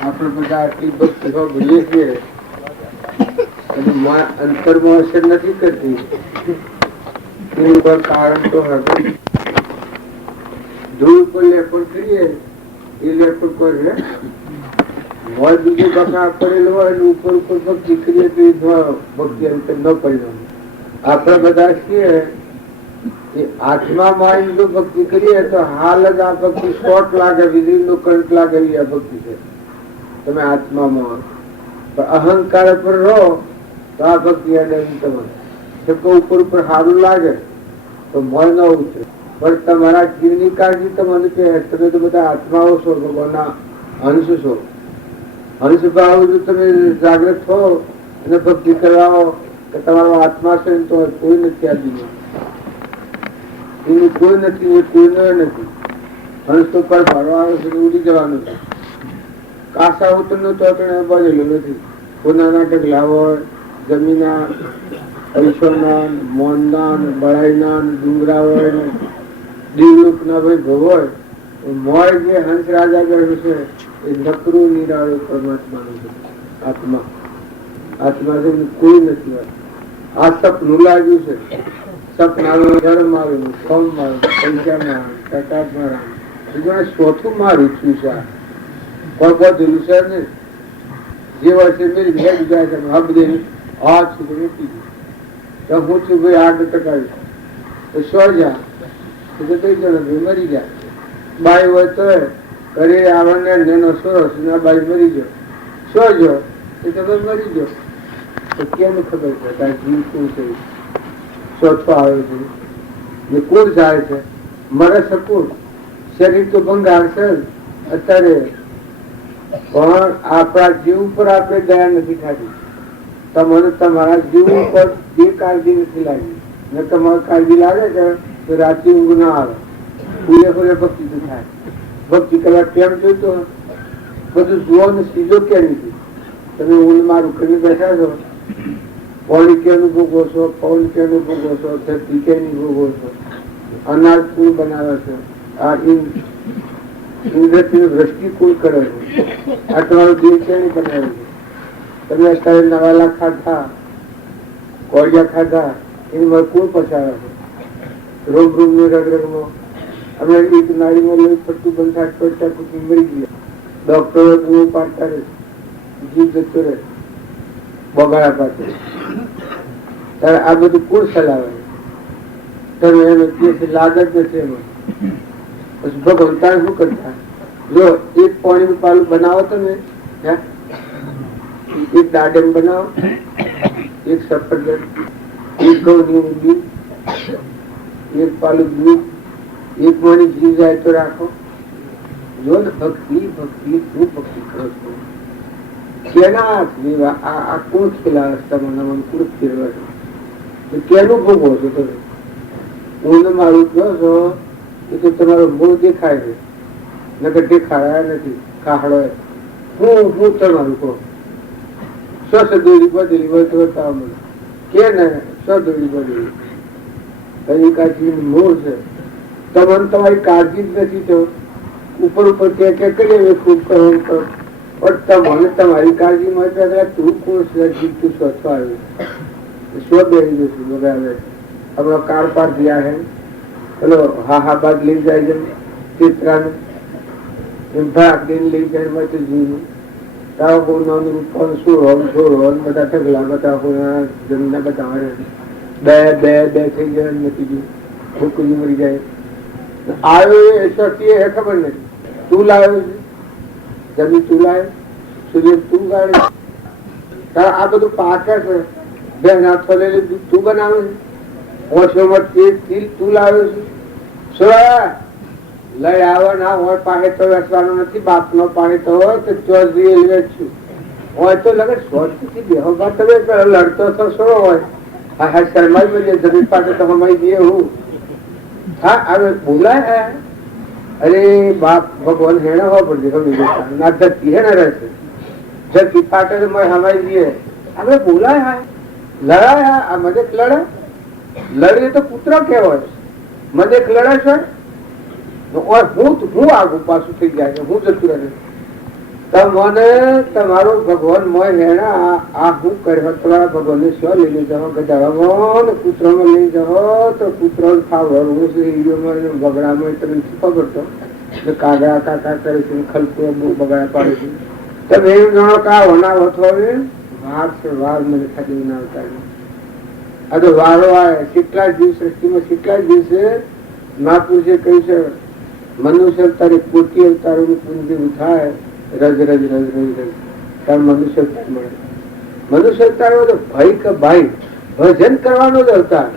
આપણે બધા આટલી ભક્તિ ભણીએ છીએ અને અંતરમાં અસર નથી કરતી એનું કોઈ કારણ તો હતું ધૂળ પર લેપણ કરીએ એ લેપણ કોઈ રે હોય બીજું બકા પડેલું હોય ઉપર ઉપર ભક્તિ કરીએ તો એ ભક્તિ અંતર ન પરિણામ આપણે બધા છીએ આત્મામાં જો ભક્તિ કરીએ તો હાલ જ આ ભક્તિ શોર્ટ લાગે વીજળી નો કરંટ લાગે એવી આ ભક્તિ છે તમે આત્મામાં અહંકાર પર રહો તો આ ભક્તિ તમારે ઉપર ઉપર સારું લાગે તો મન ન ઉતરે પણ તમારા જીવની કાળજી તમને કે તમે તો બધા આત્માઓ છો ભગવાનના અંશ છો અંશ ભાવ જો તમે જાગૃત થો અને ભક્તિ કરાવો કે તમારો આત્મા છે તો કોઈ નથી આ દુનિયા એનું કોઈ નથી એ કોઈનો નથી અંશ તો પર ભરવાનો છે ઉડી જવાનું છે કાસા ઉતરનું તો બનેલું નથી કોના નાટક લાવો જમીના પૈસોના મોનના બળાઈના ડુંગરા હોય દીવલુક ના ભાઈ ભવ હોય મોય જે હંસ રાજા ગયું છે એ નકરું નિરાળું પરમાત્માનું છે આત્મા આત્મા છે કોઈ નથી આ સપનું લાગ્યું છે સપનાનું ધર્મ આવેલું ફોર્મ મારું પૈસામાં ટકામાં બીજું ચોથું મારું છું છે કોઈ બધું છે ને જે વર્ષે મેરી ભેગ જાય છે હબ દેવી આ છું રોટી તો હું છું ભાઈ 8% તો સો જા તો કઈ જણ મરી જાય બાઈ હોય તો ઘરે આવવાને નેનો સરસ ના બાઈ મરી ગયો સો જો એ તો મરી ગયો તો કેમ ખબર છે તાર જીવ શું છે ચોથો આવે છે ને કોણ જાય છે મરે શકું શરીર તો ભંગાર છે અત્યારે પણ આપણા જીવ ઉપર આપણે દયા નથી ખાધી તમને તમારા જીવ ઉપર જે કાળજી નથી લાગી ને તમારે કાળજી લાગે છે તો રાતે ઊંઘ ના આવે પૂરે પૂરે ભક્તિ તો થાય. ભક્તિ કરવા કેમ જોઈતો બધું જુઓ ને સીધો કેમ નથી. તમે ઊંડ મારું કરીને બેઠા છો, પાણી કેનું ભોગવો છો, પવન કેનું ભોગવો છો, ધરતી કેની ભોગવો છો, અનાજ કુલ બનાવે છે, આ ઇન્દ્રથી દ્રષ્ટિ કુલ કરે છે, આ તમારું દેહ કેની બનાવે છે. તમે અત્યારે નવાલા ખાધા, કોળિયા ખાધા, એની મારે કુલ પછાવે છે. રોગ રોગ ની રગરગમાં અમે એક નાળીમાં લોહી પડતું બંધ થાય પડતા કુટુંબ મરી ગયા. ડોક્ટરો પૂરું પાડતા રહે, જીવ જતો રહે બગાડા પાસે. ત્યારે આ બધું કુલ ચલાવે. તમે એનો લાગત નથી એમાં. પછી ભગવંતા શું કરતા, જો એક પાણીનું પાલું બનાવો તમે, એક દાડમ બનાવો, એક સફરજન, એક ઘઉંની ઊંડી, એક પાલું દૂધ, એક મણી જીવ જાય તો રાખો. જો ને ભક્તિ ભક્તિ શું ભક્તિ કરો છો? કેના આ કોણ ખેલા રસ્તામાં મન કોણ ફેરવા છો? કેનું ભોગવો છો તમે? હું મારું કહો છો એ તો તમારો મૂળ દેખાય છે, નકર દેખાયા નથી. કાહડો હું તમારું કહો સદોરી બદલી બતાવો મને કે ને સદોરી બદલી કઈ કાળજી મૂળ છે. તમને તમારી કાળજી જ નથી તો ઉપર ઉપર કે કરીએ ખૂબ કરો પણ તમને તમારી કાળજી મળે તું કોણ જીવ તું સ્વચ્છ આવ્યું સ્વ બેસી જશું બરાબર. હમણાં કાર પાર ગયા હે પેલો હાહાબાદ લઈ જાય છે ચિત્રાને ભાગ દઈને લઈ જાય માટે જીવનું તાવ નાનું રૂપન સુરો બધા ઠગલા બધા જમીન બધા બે બે બે થઈ જાય નથી ગયું ભૂકરી મરી જાય. આવ્યો એ શક્તિ એ ખબર નથી. તું લાવ્યો છે જમીન, તું લાવે સૂર્ય, તું ગાળે. આ બધું પાકે છે. બે નાથો લઈ તું બનાવે છે. ઓછોમાં તેલ તું લાવ્યો છે. લઈ આવે ના હોય પાસે તો વેચવાનો નથી. બાપ નો પાણી તો હોય તો ચોરી વેચશું હોય તો લગે સ્વર્થી બેહોમાં તમે લડતો તો શું હોય. હા શર્માઈ બને જમીન પાસે તો હમાઈ દઈએ હું. હા હવે બોલાય અરે બાપ ભગવાન હેણા હોવા પડશે ના ધરતી હેને રહેશે. ધરતી પાટે હમાઈ દઈએ હવે બોલાય હા લડાય. આ મદેક લડે લડે તો પુત્ર કેવાય. મદેક લડે છે હું આગું પાછું થઈ જાય છે. હું જતું રહે તમને તમારો ભગવાન મોય હેણા આ હું કર્યો તમારા ભગવાન ને શું લઈને જાઓ ગધાડામાં કૂતરામાં લઈ જાઓ તો કૂતરો ખાવડાવું બગડામાં તમે ખબર તો કાગડા કાકા કરે છે ખલકું બહુ બગડા પાડે છે. તમે એમ જાણો કે આ વના વથવાને વાર છે વાર મને ખાલી ના આવતા. આ તો વારો આવે કેટલા જ દિવસ સૃષ્ટિમાં કેટલા જ દિવસે મહાપુરુષે કહ્યું છે મનુષ્ય અવતારે કોટી અવતારોનું પુણ્ય થાય રજ રજ રજ રજ રજ તાર મનુષ્ય અવતાર મળે. મનુષ્ય અવતાર તો ભાઈ કે ભાઈ ભજન કરવાનો જ અવતાર.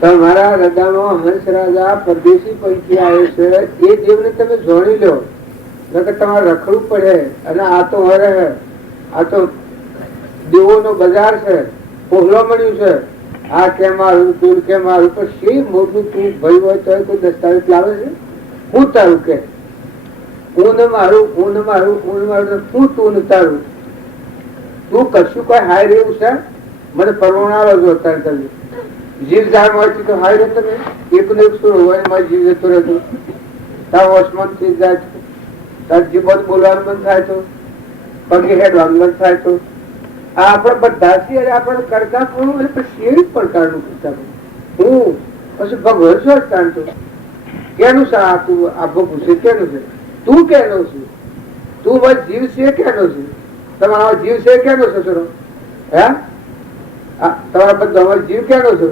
તમારા હૃદયમાં હંસ રાજા પરદેશી પૈકી આવે છે એ દેવને તમે જોડી લો નકર તમારે રખડવું પડે. અને આ તો હરે આ તો દેવોનો બજાર છે, પોહલો મળ્યું છે. આ કે મારું તું કે મારું પણ શી મોટું તું ભાઈ હોય તો કોઈ દસ્તાવેજ લાવે છે. હું તારું કે હું ને મારું હું ને મારું હું ને મારું તું ને તારું તું કશું કોઈ હાય રહ્યું છે. મને પરવાના જો અત્યારે તમે જીવ જાણ મળતી તો હાય રહે. તમે એક ને એક સુર હોય મારી જીવ જતો રહેતો તાર વસમાં થઈ જાય છે. તાર જીવન બોલવાનું બંધ થાય તો પગે હેડવાનું બંધ થાય તો આપણે બધા છીએ આપણે કરતા કોણ પછી એ પ્રકારનું કરતા હું પછી ભગવાન શું જાણતો કેનું છે આ તું આ ભગવું છે કેનું છે તું કેનો છું તું બસ જીવ છે કેનો છે તમારો જીવ છે કેનો છે સરો હે તમારા બધા જીવ કેનો છે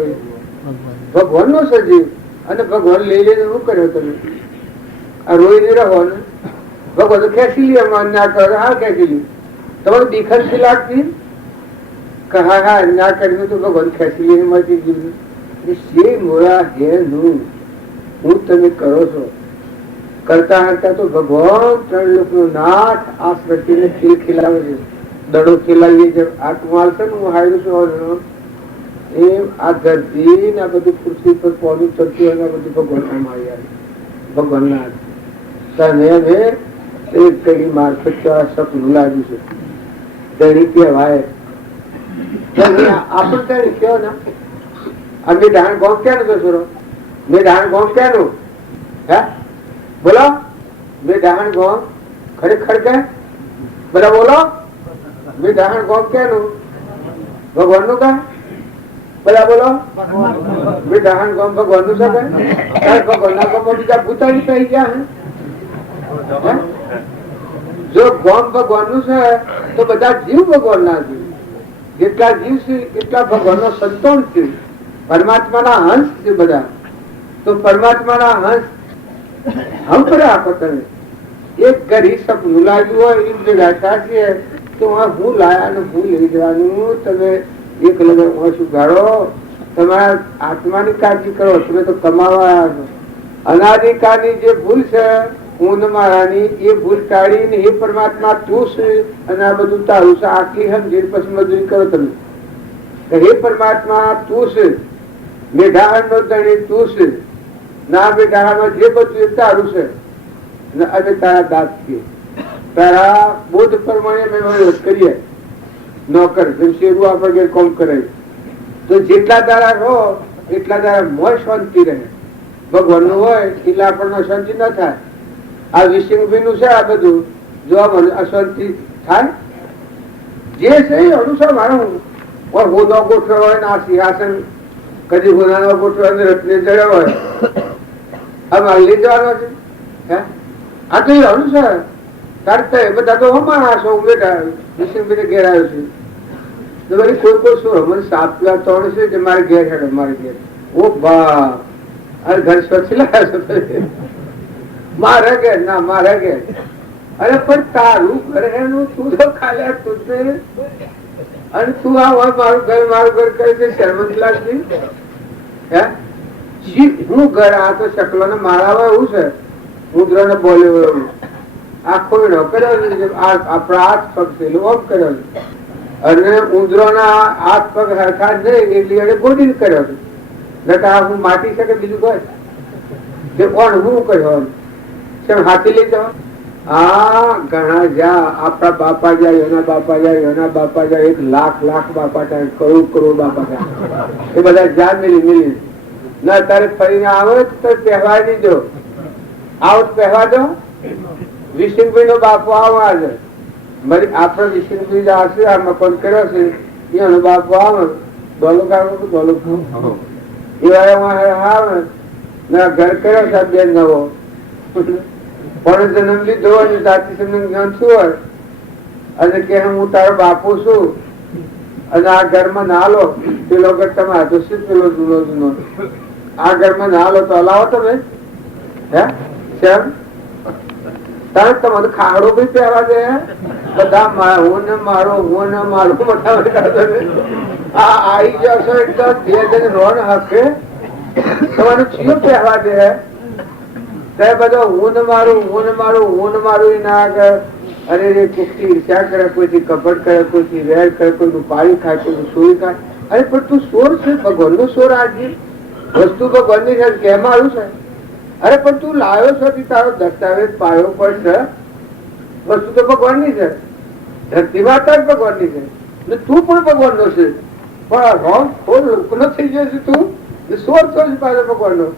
ભગવાન નો છે જીવ. અને ભગવાન લઈ લઈને શું કર્યો તમે આ રોઈ નહીં રહો ને ભગવાન તો ખેંચી લે ના કરો હા ખેંચી લી તમારે દીખર થી લાગતી હા હા ના કર્યું તો ભગવાન ખેંચી લઈને મળતી જીવ મોરા હે નું હું તમે કરો છો. કરતા હતા તો ભગવાન ત્રણ લોક નો નાથ આ સૃષ્ટિને ખીલ ખીલાવે છે. દડો ખીલાવીએ છે આ માલશે ને હું હાયરું છું એમ આ ધરતી ને આ બધું પૃથ્વી પર પોલું ચડતું હોય બધું ભગવાન કામ આવી આવે. ભગવાનના તને હવે એક કઈ મારફત સપનું લાગ્યું છે તેની કહેવાય આપણે તેની કહેવો ને આ મેં ડાણ ગોમ ક્યાંનું દોસરો મેં ડાણ ગોમ ક્યાંનું હે બોલો મેં ડાણ ગોમ ખરેખર કે બધા બોલો મેં ડાણ ગોમ ક્યાંનું ભગવાનનું કા બધા બોલો મેં ડાણ ગોમ ભગવાનનું છે કે ભગવાનના ગોમમાં બીજા ભૂતાની પડી ગયા હે જો ગોમ ભગવાનનું છે તો બધા જીવ ભગવાનના છે જેટલા જીવ છે એટલા ભગવાનનો સંતોષ છે પરમાત્માના હંસ છે બધા તો પરમાત્માના હંસ હમ કરે આપો તમે એક ઘડી સપનું લાગ્યું હોય એ ભેગા થશે તો હું લાયા ને હું લઈ જવાનું તમે એક લગે શું ગાળો તમારા આત્માની કાળજી કરો તમે તો કમાવા અનાદિકાળની જે ભૂલ છે ઊંધ મારાની એ ભૂલ ટાળીને એ પરમાત્મા તું છે અને આ બધું તારું છે આટલી સમજીને પછી મજૂરી કરો તમે હે પરમાત્મા તું છે મેઢાહણ નો ધણી તું છે ના મેઢાહણ જે બધું એ તારું છે અને તારા દાંત છે તારા બોધ પ્રમાણે અમે વહીવટ કરીએ નોકર શેરું આપણે ઘેર કોમ કરે તો જેટલા દાડા રહો એટલા દાડા મોય શાંતિ રહે ભગવાન નું હોય એટલે આપણને શાંતિ ન થાય આ વિષ્ણુભાઈ નું છે આ બધું જો અશાંતિ થાય જે છે એ અનુસાર મારું હું ન ગોઠવ્યો હોય ને આ સિંહાસન કદી ગુના ન ગોઠવ્યો રત્ને જડ્યો હોય આ મારે લઈ જવાનો છે હે આ તો એ અનુસાર તારતા બધા તો અમારા છો બેઠા વિષ્ણુભાઈ ઘેર આવ્યો છું તો વળી કોઈ શું મને સાપ પીવા તોડ છે કે મારે ઘેર હેડો મારે ઘેર ઓ બા અરે ઘર સ્વચ્છ લાગે મારે ઘેર ના મારે ઘેર અરે પણ તારું ઘર એનું તું તો ખાલી તું અને તું મારું ઘર કહે છે શરમત લાગતી હે હું ઘર આ તો શકલો ને મારા હોય એવું છે ઉધરો ને બોલ્યો એવું આખો કર્યો આપણા હાથ પગ છે ઓમ કર્યો અને ઉંદરો ના હાથ પગ હરખા જ નહીં એટલી એને ગોડી કર્યો નકા હું માટી શકે બીજું કોઈ કે કોણ હું કહ્યો કેમ હાથી લઈ જવા હા ઘણા જ્યાં આપણા બાપા જાય એના બાપા જાય એના બાપા જાય 1,00,000 બાપા જાય કરોડ બાપા જાય એ બધા જ્યાં મિલી ના તારે ફરીને આવે તો પહેવા નહીં દો આવો પહેવા દો વિષ્ણુભાઈ નો બાપો આવો આજે મારી આપડે વિષ્ણુભાઈ આવશે આ મકાન કર્યો છે એનો બાપો આવે ડોલો કાઢો ડોલો એ આવે ના ઘર કર્યો છે બે નવો પણ જન્મ લીધો અને જાતિ સમજ જ્ઞાન શું હોય અને કે હું તારો બાપુ છું અને આ ઘરમાં ના લો પેલો ઘર તમે હાથો શું પેલો જૂનો આ ઘરમાં ના લો તો હલાવો તમે હે શેમ તમારે ખાડો બી પહેવા દે બધા હું ને મારું આવી જશો એટલે 2 જણ રોણ હકે તમારે ચિયો પહેવા દે તે બધો હું ને મારું એના આગળ અરે રે કોઈથી ઈર્ષ્યા કરે કોઈથી કપટ કરે કોઈથી વેર કરે કોઈનું પાણી ખાય કોઈનું સોરી ખાય અરે પણ તું સોર છે ભગવાન નું સોર આજે વસ્તુ ભગવાનની છે કેમ આવ્યું છે અરે પણ તું લાવ્યો છો તારો દસ્તાવેજ પાયો પણ છે વસ્તુ તો ભગવાનની છે ધરતી માતા જ ભગવાનની છે ને તું પણ ભગવાન નો છે પણ રોંગ ખોલ લોકોનો થઈ જશે તું સોર છો પાછો ભગવાન નો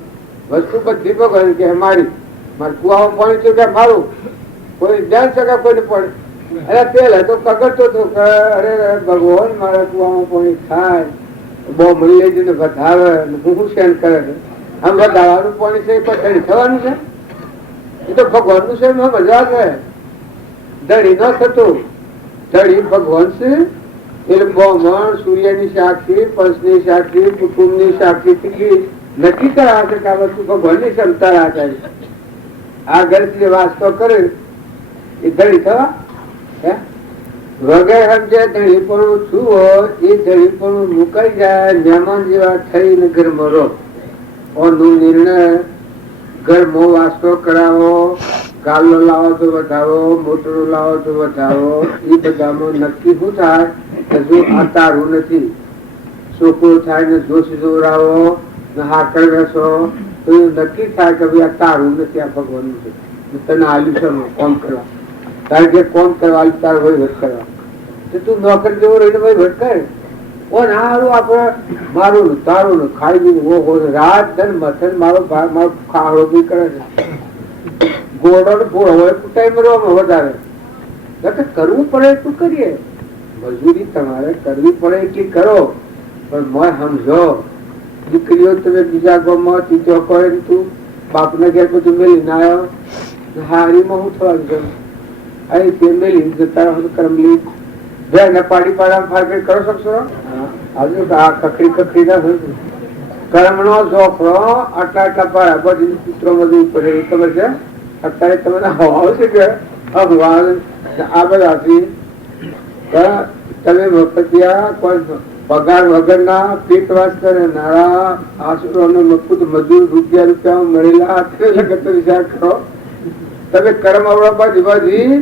વસ્તુ બધી ભગવાન કે મારી મારે કુવામાં પાણી છે કે મારું કોઈ જાણ શકે કોઈને પાણી અરે પેલા તો કગડતો હતો અરે ભગવાન મારા કુવામાં પાણી થાય બહુ મળી લઈ જઈને વધાવે હું સેન કરે છે આમ વધારવાનું પાણી છે પછી થવાનું છે એ તો ભગવાન નું છે એમાં મજા છે ધડી ન થતું ધડી ભગવાન છે એટલે બ્રાહ્મણ સૂર્યની સાક્ષી પંચની સાક્ષી કુટુંબની સાક્ષી નક્કી કરાવે છે કે આ વસ્તુ ભગવાનની ક્ષમતા રાખે આ ઘર વાસ્તો કરે એ ધડી થવા વગર સમજે ધડીપણું શું હોય એ ધડીપણું મુકાઈ જાય મહેમાન જેવા થઈને ઘરમાં રહો નો નિર્ણય ઘરમાં વાસ્તો કરાવો ગાલો લાવો તો વધાવો મોટરો લાવો તો વધાવો એ બધામાં નક્કી શું થાય કે જો આ તારું નથી છોકરો થાય ને જોશ જોરાવો હાકર બેસો તો એવું નક્કી થાય કે ભાઈ આ તારું નથી, આ ભગવાનનું છે. તને આલ્યું છે કોમ કરવા, તારે જે કોમ કરવા આલ્યું તારે વહીવટ કરવા. તો તું નોકર જેવો રહીને વહીવટ કરે. કોણ હારું આપણે મારું તારું ખાઈ દીધું રાત ધન મથન મારો ખાડો બી કરે છે. ગોળો ગોળ હોય કુટાઈ મરવામાં વધારે કરવું પડે એટલું કરીએ. મજૂરી તમારે કરવી પડે એટલી કરો, પણ મોય સમજો દીકરીઓ તમે બીજા ગામમાં ત્રીજો કરે તું બાપના ઘેર બધું મેલી ના આવ્યો હારીમાં હું થવાનું છે. અહીં તે મેલી જતા કરમ લી બે પાડી પાડા ફાર કરો શકશો? આજુ આ કકડી કકડી ના કર્મ નો છોકરો આટલા આટલા પાડા બધી સૂત્રો બધું પડે ખબર છે. અત્યારે તમને હવા છે કે આ બધાથી તમે વખતિયા કોઈ પગાર વગરના પેટવાસ કરનારા આસુરો મફત મજૂર રૂપિયા મળેલા વિચાર કરો. તમે કર્મ આવડા બાજી બાજી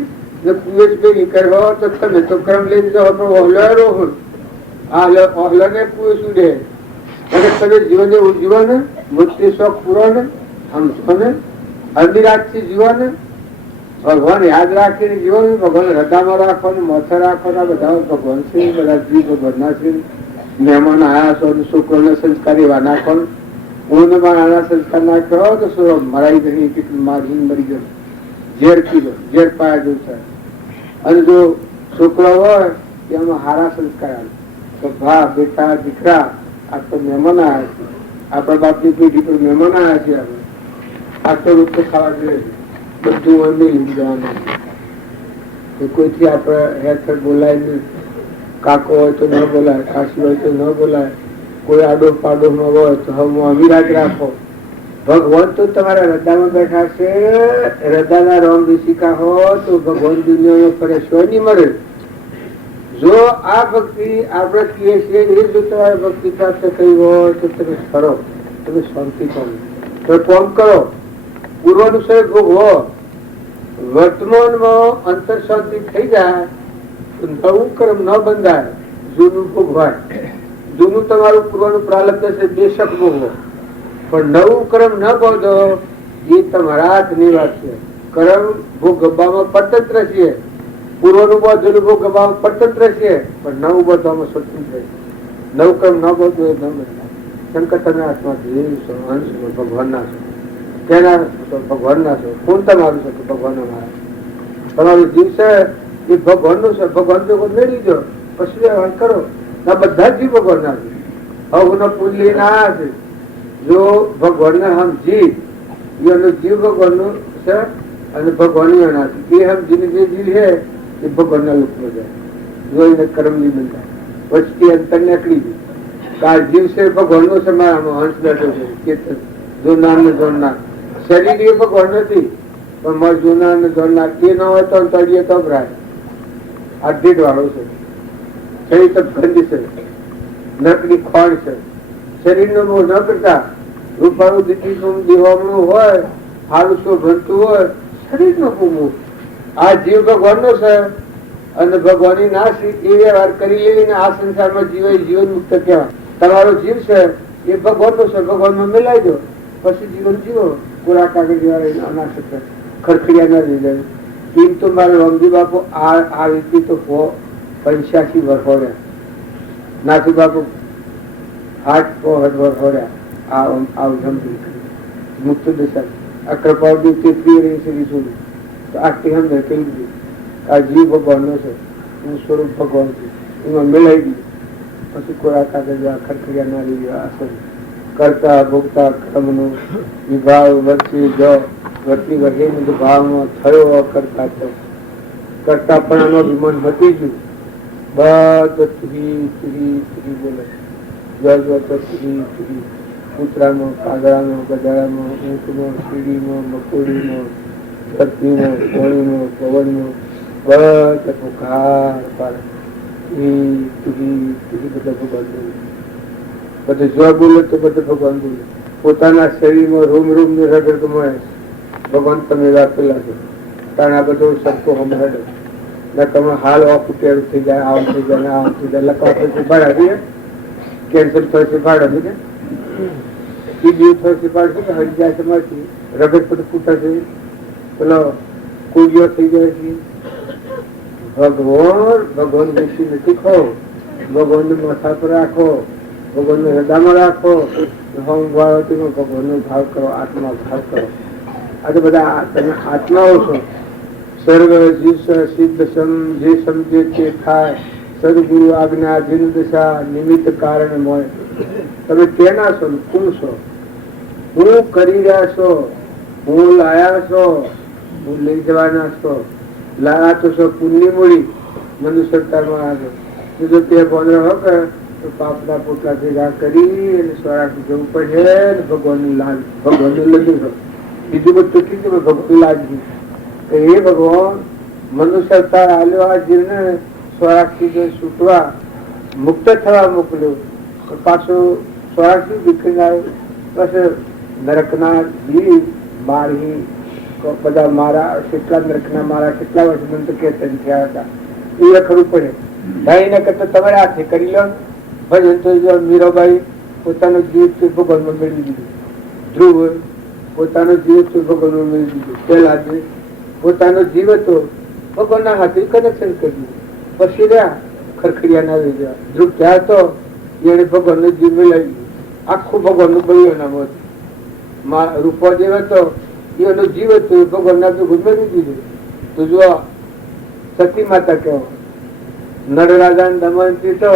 કુવેશ ભેગી કરો તો તમે તો કર્મ લઈને જાઓ તો ઓહલો ને કુવેશ ઉડે. તમે જીવન એવું જીવો ને મૃત્યુ શોખ પૂરો ને સમજો ને અર્ધિરાજથી જીવો ને ભગવાન યાદ રાખીને જીવો ને ભગવાન હૃદયમાં રાખો ને માથે રાખો ને બધા ભગવાન છે. બધા જીવ ભગવાનના છે. મહેમાન આયા છો છોકરોને સંસ્કાર એવા નાખો ને હું મારા સંસ્કાર નાખ્યો તો શું મરાઈ ગઈ કેટલું મારી મરી ગયો ઝેર પીધો ઝેર પાયા જેવું છે. અને જો છોકરો હોય એમાં સારા સંસ્કાર આવે તો ભા બેટા દીકરા આ તો મહેમાન આવ્યા છે, આપણા બાપની પેઢી પર મહેમાન આવ્યા છે. આપણે આ તો રૂપ ખાવા જોઈએ બધું અમે જવાનું. કોઈથી આપણે હેર બોલાય કાકો હોય તો ન બોલાય, કાશી હોય તો ન બોલાય, કોઈ આડો પાડો ન હોય તો હું અમીરાજ રાખો. ભગવાન તો તમારા હૃદયમાં બેઠા છે. હૃદયના રોમ ઋષિકા હો તો ભગવાન દુનિયાનો ફરે સ્વય નહીં મળે. જો આ ભક્તિ આપણે કહીએ છીએ એ જો તમારે ભક્તિ પ્રાપ્ત થઈ હોય તો તમે કરો, તમે શાંતિ કરો, તો કોમ કરો, પૂર્વનું સય ભોગવો. વર્તમાનમાં અંતર શાંતિ થઈ જાય તો નવું કર્મ ન બંધાય, જૂનું ભોગવાય. જૂનું તમારું પૂર્વનું પ્રારબ્ધ છે બેશક ભોગવો, પણ નવું કર્મ ન બોધો એ તમારા હાથની વાત છે. કર્મ ભોગવવામાં પરતંત્ર છીએ, પૂર્વનું બોધેલું ભોગવવામાં પરતંત્ર છીએ, પણ નવું બોધવામાં સ્વતંત્ર છે. નવું કર્મ ન બોધો એ ન બદલાય. શંકર તમે હાથમાં દેવ છો, અંશ છો, ભગવાનના છો. કેના છો? ભગવાનના છો. કોણ તમારું છે? ભગવાન અમારા. તમારું જીવ છે એ ભગવાનનું છે. ભગવાન ભેગો મેળવી દો પછી વ્યવહાર કરો. આ બધા જીવ ભગવાનના છે. અવનો પૂજલી ના છે. જો ભગવાનને હમ જીવ એનો જીવ ભગવાનનું છે અને ભગવાન એના છે. એ હમ જીને જે જીવ છે એ ભગવાનના લોકમાં જાય. જો એને કર્મની બંધાય પછી અંતર નીકળી ગયું. આ જીવ છે ભગવાનનો છે. મારામાં હંસ બેઠો છે ચેતન જોનાર ને જોનાર. શરીર એ ભગવાન નથી પણ મારે જોનાર ને જોનાર એ ન હોય તો તળીએ તો ભરાય. આ ઢીઢ વાળો છે. શરીર તો ગંધ છે, નકલી ખોળ છે. શરીર નો મોહ ન કરતા રૂપાળું દીકરી દેવાનું હોય, સારું શું ભણતું હોય, શરીર નો મોહ. આ જીવ ભગવાન નો છે અને ભગવાનની ના એ વ્યવહાર કરી લઈને આ સંસારમાં જીવાય જીવન મુક્ત કહેવાય. તમારો જીવ છે એ ભગવાન નો છે, ભગવાનમાં મિલાઈ દો પછી જીવન જીવો. પૂરા કાગળ જેવા ના શકે, ખરખડિયા ના લઈ જાય. એમ તો મારે રમજી બાપુ આ રીતે તો 85 વર્ષ હોડ્યા. નાથુ બાપુ 8 વર્ષ હોડ્યા. આ મુક્ત દશા આ કૃપા તેત્રી રહી છે સુધી તો આટલી હમ કહી દીધી. આ જીવ ભગવાનનો છે, હું સ્વરૂપ ભગવાન છું, એમાં મિલાઈ ગયું. પછી કોરા કાગળ જેવા ખરખડિયા ના લઈ ગયા. આસન કરતા ભોગતા કર્મનો વિભાવ વર્તી વર્તી વર્ગે ભાવમાં થયો કરતા થયો. કરતાપણાનો વિમાન મટી ગયું. બધું ત્રી બોલે. કૂતરામાં, કાગડામાં, ગધાડામાં, ઊંટમાં, સીડીમાં, મકોડીમાં, ધરતીમાં, પાણીમાં, પવનમાં બધા પુકાર પાડે. બધા ભગવાન બોલે. બધે જો બોલે તો બધે ભગવાન બોલે. પોતાના શરીરમાં રૂમ રૂમ ને રગડ મળે. ભગવાન તમે રાખેલા છે કારણ આ બધો સરખો હમણાં તમે હાલ ઓફ ઉટેર થઈ જાય, આમ થઈ જાય, આમ થઈ જાય. લખવા પછી ભાડા દઈએ કેન્સર થશે ભાડા દીધે સીડીઓ થશે પાડશે ને હરી જાય તમારથી રગત પર ફૂટાશે પેલો કુડિયો થઈ જાય છે. ભગવાન બેસી નથી ખાઓ, ભગવાન માથા પર રાખો, ભગવાન હૃદયમાં રાખો, ભગવાન નો ભાવ કરો, આત્મા ભાવ કરો. આ તો બધા તમે આત્માઓ છો. સર્વ જીવ સિદ્ધ જે સમજે તે થાય, સદગુરુ આજ્ઞા જીન દશા નિમિત્ત કારણ હોય. તમે કેના છો? કોણ છો? હું કરી રહ્યા છો, હું લાયા છો, હું લઈ જવાના છો. લાયા તો છો પુણ્ય મૂડી મનુષ્યતામાં આવે. જો તે બોંદરા હોય તો પાપના પોટલા ભેગા કરી અને સ્વરાથી જવું પડે. ભગવાનનું લાજ, ભગવાનનું લગ્ન બીજું બધું કીધું, ભગવાન લાજ્યું. હે ભગવાન, મનુષ્યતા આલ્યો આ જીવને સ્વરાથી છૂટવા મુક્ત થવા મોકલ્યો. પાછું સ્વરાથી દીકરીને આવ્યો. પછી નરકના જીવ મારી બધા મારા કેટલા નરકના મારા કેટલા વર્ષ મંત્ર કીર્તન થયા હતા એ લખવું પડે. ભાઈ કરતા તમારે હાથે કરી લો ભજન. તો મીરાબાઈ પોતાનો જીવ ભગવાનમાં મેળવી દીધું. ધ્રુવ પોતાનો જીવ ભગવાનમાં મેળવી દીધું. પહેલા પોતાનો જીવ હતો ભગવાનના હાથે કનેક્શન કરી દીધું. પછી રહ્યા ખરખડિયા ના રહી ગયા. ધ્રુવ ત્યાં હતો એને ભગવાનનો જીવ મેળવી આખું ભગવાનનું બળ્યો નામ હતું. રૂપો જેવ હતો એનો જીવ હતો ભગવાન ના મેળવી દીધું. તો જો સતી માતા કેવો નરરાજા દમનથી તો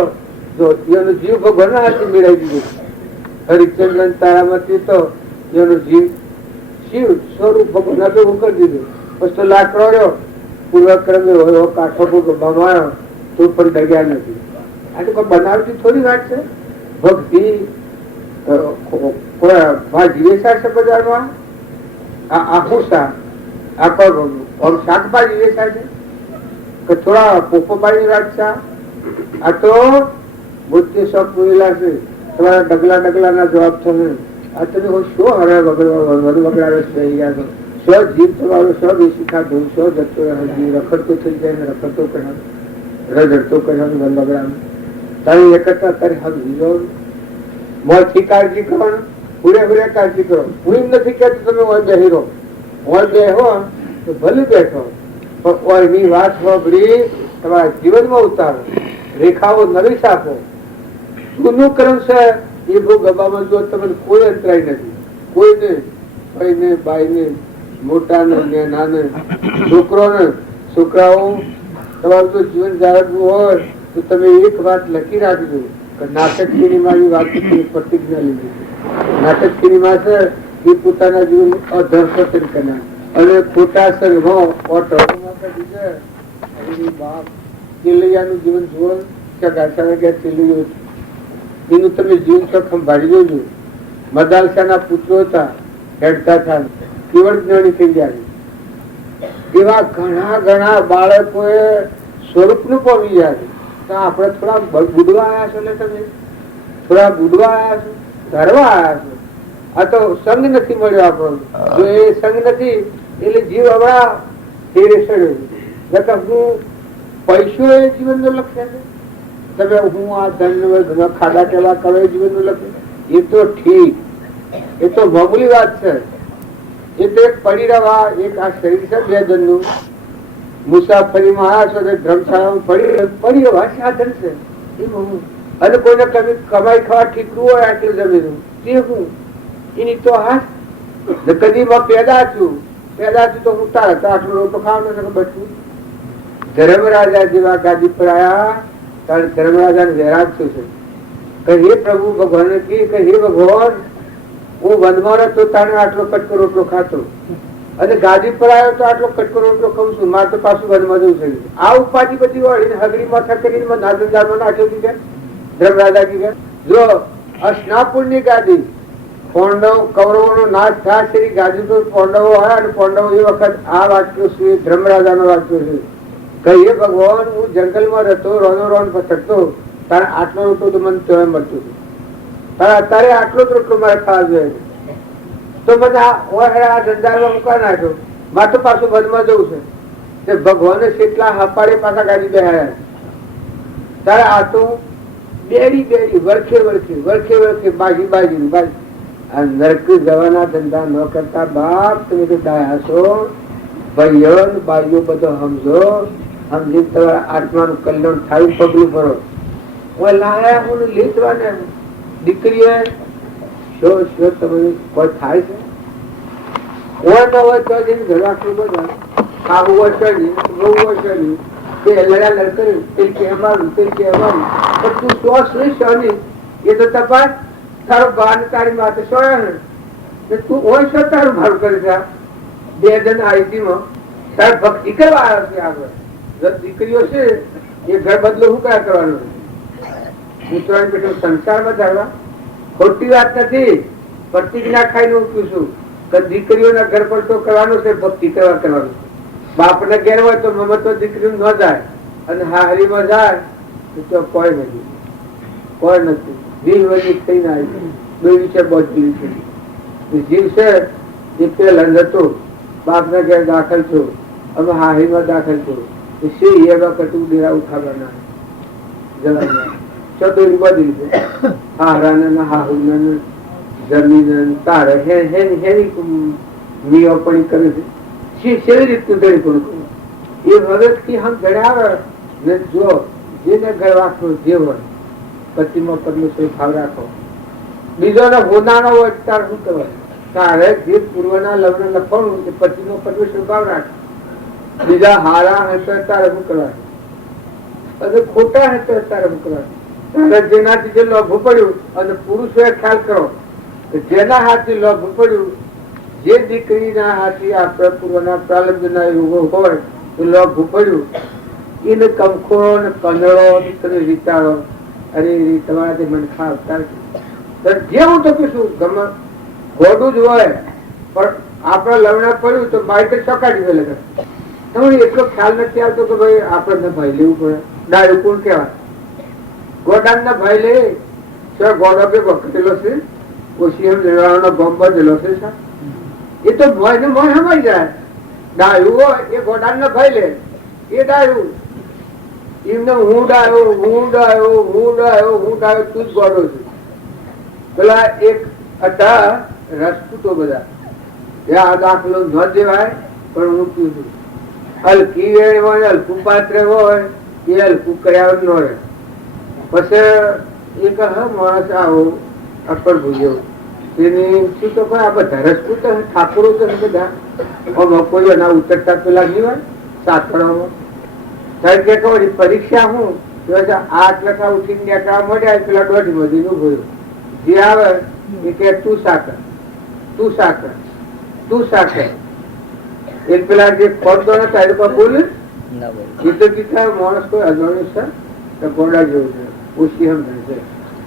જો એનો જીવ ભગવાન ના હાથે મેળવી દીધું. હરિચંદ્ર તારામાંથી તો એનો જીવ શિવ સ્વરૂપ ભગવાન ના ભેગું કરી દીધું. પછી તો લાકડો રહ્યો પૂર્વક્રમે હોય કાઠો બનાવ્યો તો પણ ડગ્યા નથી. આ તો કોઈ બનાવતી થોડી વાત છે. ભક્તિ જીવે છે બજારમાં આખું શાક આખો શાકભાજી વેચાય છે કે થોડા પોપો પાડી રાખશા. આ તો બુદ્ધિ શોખ પૂરેલા છે. તમારા ડગલા ડગલા ના જવાબ થશે. આ તમે શું હરે વગડાવે થઈ ગયા છો. સ્વ જીવ તમારો સ્વ બેસી ખાધું સ્વ જતો રખડતો થઈ જાય ને રખડતો કર્યા રડતો કર્યા વગડાવે. તારી એકતા તારી હાથ બીજો મોથી કાળજી કરો ને પૂરે પૂરે કાળજી કરો. હું એમ નથી કહેતો તમે હોય બેહી રહો, હોય બેહો તો ભલે બેઠો પણ એની વાત સાંભળી તમારા જીવનમાં ઉતારો. રેખાઓ નવી આપો. જૂનું કર્મ છે એ બહુ ગબામાં જો તમને કોઈ અંતરાય નથી. કોઈને ભાઈને બાઈને મોટાને નાને છોકરોને છોકરાઓ તમારું જો જીવન જાળવવું હોય તો તમે એક વાત લખી રાખજો કે નાટક સિનેમાની વાત પ્રતિજ્ઞા લીધી. નાટક સિનેમા છે એ પોતાના જીવન અધર્ષણ કરનાર અને ખોટા સંઘમાં ચેલૈયાનું જીવન જુઓ એનું તમે જીવન તો સંભાળી જોજો. મદાલસાના પુત્રો હતા હેડતા હતા કેવળ જ્ઞાની થઈ જાય. એવા ઘણા ઘણા બાળકોએ સ્વરૂપનું પામી જાય. તો આપણે થોડા બુડવા આવ્યા છો ને તમે થોડા બુડવા આવ્યા છો, ધરવા આવ્યા છો. આ તો સંગ નથી મળ્યો આપણો. જો એ સંગ નથી એટલે જીવ હમણાં ફેરે ચડ્યો. હું પૈસો એ જીવન નું લક્ષ્ય છે. તમે હું આ ધન ખાડા કેવા કરો એ જીવન નું લક્ષ્ય. એ તો ઠીક, એ તો મામૂલી વાત છે. એ તો એક પરિરવા એક આ શરીર છે બે જણનું મુસાફરીમાં આવ્યા છો ધર્મશાળામાં પરિરવા સાધન છે. અને કોઈને કમાઈ ખાવા ઠીકરું હોય આટલું જમીન તે હું એની તો હાથ કદી પેદા છું તો હું તારે તો આટલું રોટો ખાવ ન બચવું. ધર્મરાજા જેવા ગાદી પર આવ્યા ત્યારે ધર્મરાજા ને વૈરાગ શું છે કે હે પ્રભુ ભગવાન કે હે ભગવાન હું વનમાં હતો તારે આટલો કટકો રોટલો ખાતો અને ગાદી પર આવ્યો તો આટલો કટકો રોટલો ખાઉં છું. મારે તો પાછું વનમાં જવું થયું. આ ઉપાધિ બધી વળીને હગડી માથા કરીને નાગરજારમાં નાખ્યો દીધા. ધર્મરાજા કીધા જો અસ્નાપુર ની ગાદી પાંડવ કૌરવો નો નાશ થાય છે ગાદી પર પાંડવો આવ્યા અને પાંડવો એ વખત આ વાક્યો છે ધર્મરાજા નો વાક્યો છે કે હે ભગવાન હું જંગલમાં રહેતો રોન પછડતો તારે આટલો રોટલો તો મને તોય મળતું હતું. તારે અત્યારે આટલો જ રોટલો મારે ખાવા જોઈએ તો મને આ ધંધામાં મૂકા નાખ્યો. મારે તો પાછું વનમાં જવું છે. ભગવાને કેટલા હપાડે પાછા ગાડી બેહાડ્યા. તારે આ તો બેરી વરખે બાજી આ નરક જવાના ધંધા ન કરતા બાપ તમે તો ડાયા છો. ભાઈઓ ને બાઈઓ બધો સમજો, સમજી તમારા આત્માનું કલ્યાણ થાય પગલું ભરો. હું લાયા હું લીધવાને દીકરીએ શું શું તમે કોઈ થાય છે હોય ન હોય તો ઘર આટલું બધા ખાવું હોય તો નહીં, બહુ હોય તો નહીં, તે લડા લડ કર્યું તે કે અમારું તે કે અમારું, પણ તું શ્વાસ નહીં શોની એ તો તપાસ તારો બાર તારી માથે સોયા ને તું હોય છો તારું મારું કરે છે. બે જણ આઈટીમાં તારે ભક્તિ કરવા આવ્યો છે. આગળ દીકરીઓ છે એ ઘર બદલો શું કયા કરવાનું? ઉતરાણ પેટો સંસાર વધારવા ખોટી વાત નથી. પ્રતિજ્ઞા ખાઈને હું પૂછું કે દીકરીઓના ઘર પર તો કરવાનું છે, ભક્તિ કરવા કરવાનું. બાપ ને ઘેર હોય તો મમત્વ દીકરી ન જાય અને હારીમાં જાય તો કોઈ નથી, કોઈ નથી. જીવ થઈને આવી બે વિશે બહુ જીવ છે. જીવ છે એ પેલા હતું બાપ ના ઘેર દાખલ છું, અમે હારીમાં દાખલ છું. શ્રી એવા કટુ ડેરા ઉઠાવવાના જવાના ચતુર બદલી છે. હારા હાહુ જમીન તારે હેની નિયપણી કરે છે. કેવી રીતનું ધણી પણ કરવું એ હવેથી હમ જણાવે ને. જો જેને ઘર રાખવો જે હોય પતિમાં પરમેશ્વર ભાવ રાખો. બીજો ને હોનાનો હોય તારે શું કહેવાય? તારે જે પૂર્વના લગ્ન લખવાનું તે પતિનો પરમેશ્વર ભાવ રાખે. બીજા હારા હશે તારે શું કરવાનું અને ખોટા હશે તારે શું કરવાનું? તારે જેનાથી જે લોભ પડ્યું અને પુરુષોએ ખ્યાલ કરો જેના હાથથી લોભ પડ્યું, જે દીકરીના હાથથી આપણા પૂર્વના પ્રાલબ્ધના યોગો હોય તો લોભ પડ્યું એને કંખો ને કંદડો તમે વિચારો. અરે તમારાથી મન ખાવતા જે હું તો કશું ગમે ખોટું જ હોય પણ આપડે લગ્ન પડ્યું તો બાઈક ચોકાડી દે લગ્ન. તમને એટલો ખ્યાલ નથી આવતો કે ભાઈ આપડે ભાઈ લેવું પડે. ડાયું કોણ કેવાય? ગોડાન ના ભાઈ લે ગોડો કે વખતેલો છે ઓછી એમ લેવાનો બોમ્બ બધેલો છે. એ તો ભય ને મોય સમય જાય. ડાયું હોય એ ગોડાન ના ભાઈ લે એ ડાયું એમને હું ડાયો હું ડાયો હું ડાયો હું ડાયો તું જ ગોડો છું. પેલા એક હતા રસપૂતો બધા આ દાખલો ન દેવાય પણ હું તું છું. હલકી વેણ હોય હલકું પાત્ર હોય એ હલકું કર્યા ન રહે. પછી એક માણસ આવો અકડ ભૂલ્યો તેની શું તો આ બધા રસપૂત ઠાકોરો તો બધા કોઈ એના ઉતરતા પેલા નહીં હોય સાતવામાં કે પરીક્ષા હું 8 લખા ઉઠીને નીકળવા મળ્યા પેલા 1.5 મધી નું ભર્યું. જે આવે એ કે તું સાકર તું સાકર તું સાકર. એ પેલા જે પડતો નતા એ બોલે એ તો કીધા માણસ કોઈ અજાણ્યું છે તો ગોડા જેવું છે ઓછી સમજણ છે.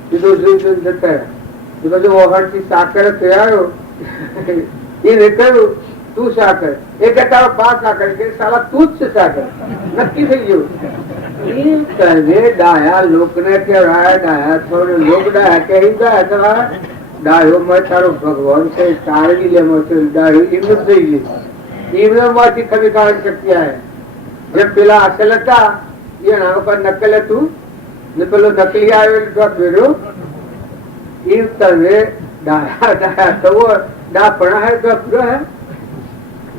સીધો જોઈ જતા એ બધું ઓહરથી સાકર થયો એને કહ્યું તું સાકર. એ કે તારો બાપ સાકર કે સાલા તું જ છે સાકર. નક્કી થઈ ગયું. ડાયા લોકને કહેવાય ડાયા થોડે લોક ડાયા કહી ગયા તમારા ડાયો માં તારો ભગવાન છે તારવી લેવો છે. ડાયો એમનું થઈ ગયું. એમનો માંથી ખરી કારણ શક્તિ આવે. જે પેલા અસલ હતા એના ઉપર નકલ હતું ને પેલો નકલી આવ્યો ફેર્યો. એ તમે ડાયા ડાયા થવો ડા પણ હે તો હે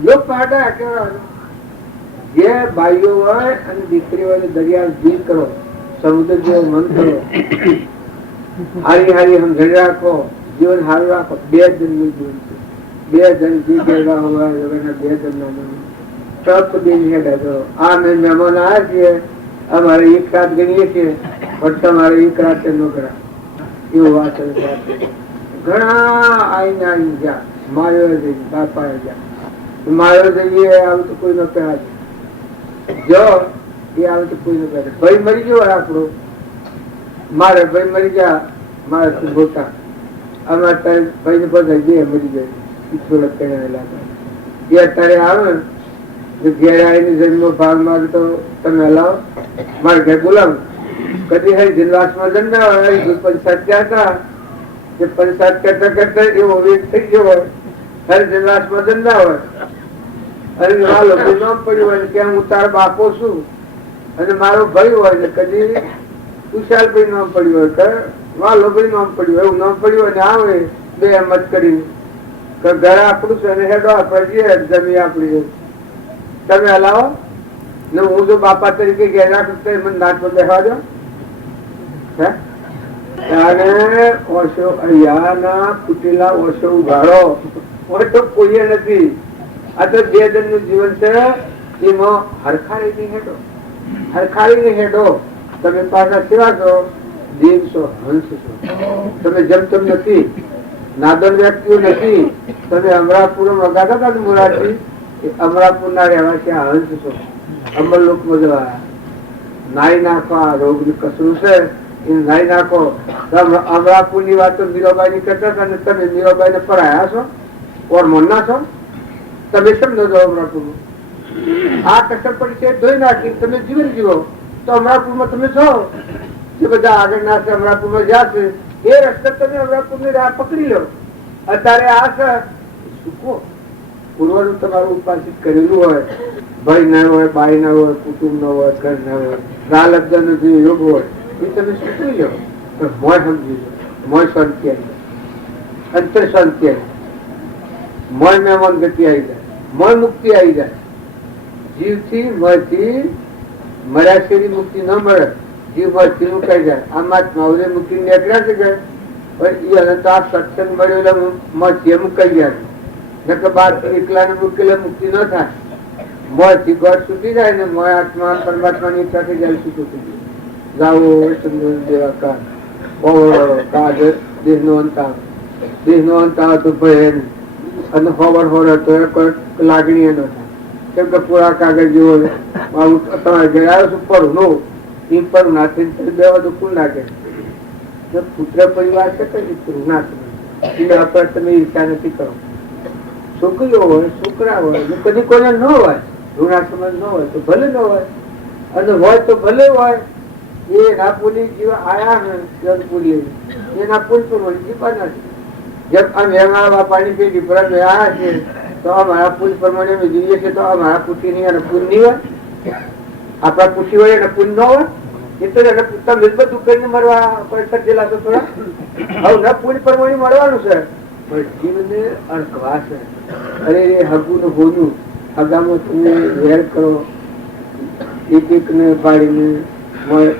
લોક પાડા કહેવાનું. જે ભાઈઓ હોય અને દીકરીઓ દરિયા જીવ કરો, સમુદ્ર જેવો મન કરો, હારી હારી સમજણ રાખો, જીવન સારું રાખો. 2 જણનું જીવન છે. 2 જણ જી ગયેલા હોય 2 જણ તપ દિન હેડા કરો. આ મેં મહેમાન આવ્યા છીએ અમારે એક રાત ગણીએ છીએ પણ તમારે એક રાતે ન કરા એવું વાત ઘણા આઈને આવી ગયા. માયો જઈ બાપા ગયા માયો જઈએ આવું તો કોઈ ન કહેવાય. જો એ આવે તો કોઈ ન કહે ભાઈ મરી ગયો આપણો મારે ભાઈ મરી ગયા મારે તું ગોતા અમારે તારે ભાઈ ને બધા બે મરી જાય થોડા કહેલા એ અત્યારે આવે ઘેર આવીને જન્મ ભાગ માંગતો તમે લાવો મારે ઘેર બોલાવો. કદી હરી જન્માસમાં જન્મ્યા પંચાયત ગયા હતા જે પંચાયત કરતા કરતા એવો વેગ થઈ ગયો હોય હરી જન્માસમાં જન્મ્યા હોય અને લોકો નામ પડ્યું હોય કે હું તારો બાપો છું અને મારો ભાઈ હોય ને કદી કુશાલભાઈ નામ પડ્યું હોય વાલો ભાઈ નામ પડ્યું હોય એવું નામ પડ્યું હોય ને આવે બે એમ જ કરી ઘર આપણું છે ને હેડો આપણે જઈએ જમી આપણી તમે હલાવો ને હું જો બાપા તરીકે ઘેર રાખું તો મને નાચ પર બેસવા દો ત્યારે ઓશો અહીંયાના ફૂટેલા ઓશો ઉઘાડો હોય તો કોઈએ નથી. આ તો બે જણ નું જીવન છે એમાં હરખારી હેડો હરખારી હેડો. તમે પાછા સેવા કરો દેવ છો હંસ છો. તમે જમતમ નથી નાદન વ્યક્તિઓ નથી. તમે અમરાપુર વગાતા હતા ને મુરારજી અમરાપુર ના રહેવાસી હંસ છો. અમરલોક માં નાઈ નાખો આ રોગ ની કસરું છે એ નાઈ નાખો. અમરાપુર ની વાતો મીરાબાઈ ની કરતા હતા ને તમે મીરાબાઈ ને પરાયા છો ઓર મનના છો. તમે સમજો છો અમરાપુર આ કસર પડી છે ધોઈ નાખી તમે જીવન જીવો તો અમરાપુર માં તમે છો. જે બધા આગળ ના છે અમરાપુર માં જશે એ રસ્તે તમે અમરાપુર ની રાહ પકડી લો. અત્યારે આ છે સુખો પૂર્વનું તમારું ઉપાસિત કરેલું હોય ભાઈ ના હોય બાઈ ના હોય કુટુંબ ન હોય ઘર ના હોય રાલબ્દ નો જે યોગ હોય એ તમે શીખવી લો. મોય સમજી લો મોય શાંતિ આવી જાય અંતર શાંતિ આવી મોય મહેમાન ગતિ આવી જાય મોય મુક્તિ આવી જાય. જીવ થી મય થી મળ્યા શેરી મુક્તિ ન મળે જીવ મય થી મુકાઈ જાય. આમાં માવલે મુક્તિ નીકળ્યા છે પણ એ અનંત આ સત્સંગ મળ્યો મય મુકાઈ ગયા નકર બાર એકલા ને મુકેલા મુક્તિ ન થાય. મોય થી ગઢ છૂટી જાય ને મોય આત્મા પરમાત્મા ની સાથે જાય છૂટું જાઓ દેવાકાર દેહ નો અંત આવે તો ભય અને હોવર હોર હતો લાગણી એનો થાય. કેમ કે પૂરા કાગળ જેવો તમારે ઘરે આવ્યો છું પર નો એ પર નાથી બે બધું કુલ નાખે પુત્ર પરિવાર છે કઈ ના સમજ તમે ઈચ્છા નથી કરો. છોકરીઓ હોય છોકરા હોય કદી કોઈને ન હોય ઋણા સમજ ન હોય તો ભલે ન હોય અને હોય તો ભલે હોય. એ ના પુલી જીવ આયા ને પુલી એના પુલ તો જીવા નથી. જેમ આ મેઘાણા બાપાની પેઢી પર આવ્યા છે તો અમારા પુલ પ્રમાણે અમે જોઈએ છીએ તો અમારા પુઠી ની અને પુલ ની હોય આપણા પુઠી હોય અને પુલ ન હોય એ તો એને તમે બધું કરીને મરવા સર્જેલા છો થોડા હવે ના પુલ પ્રમાણે મળવાનું છે પણ જીવને અણકવા છે. અરે હગું ને હોનું હગામાં તમે વેર કરો એક એક ને પાડીને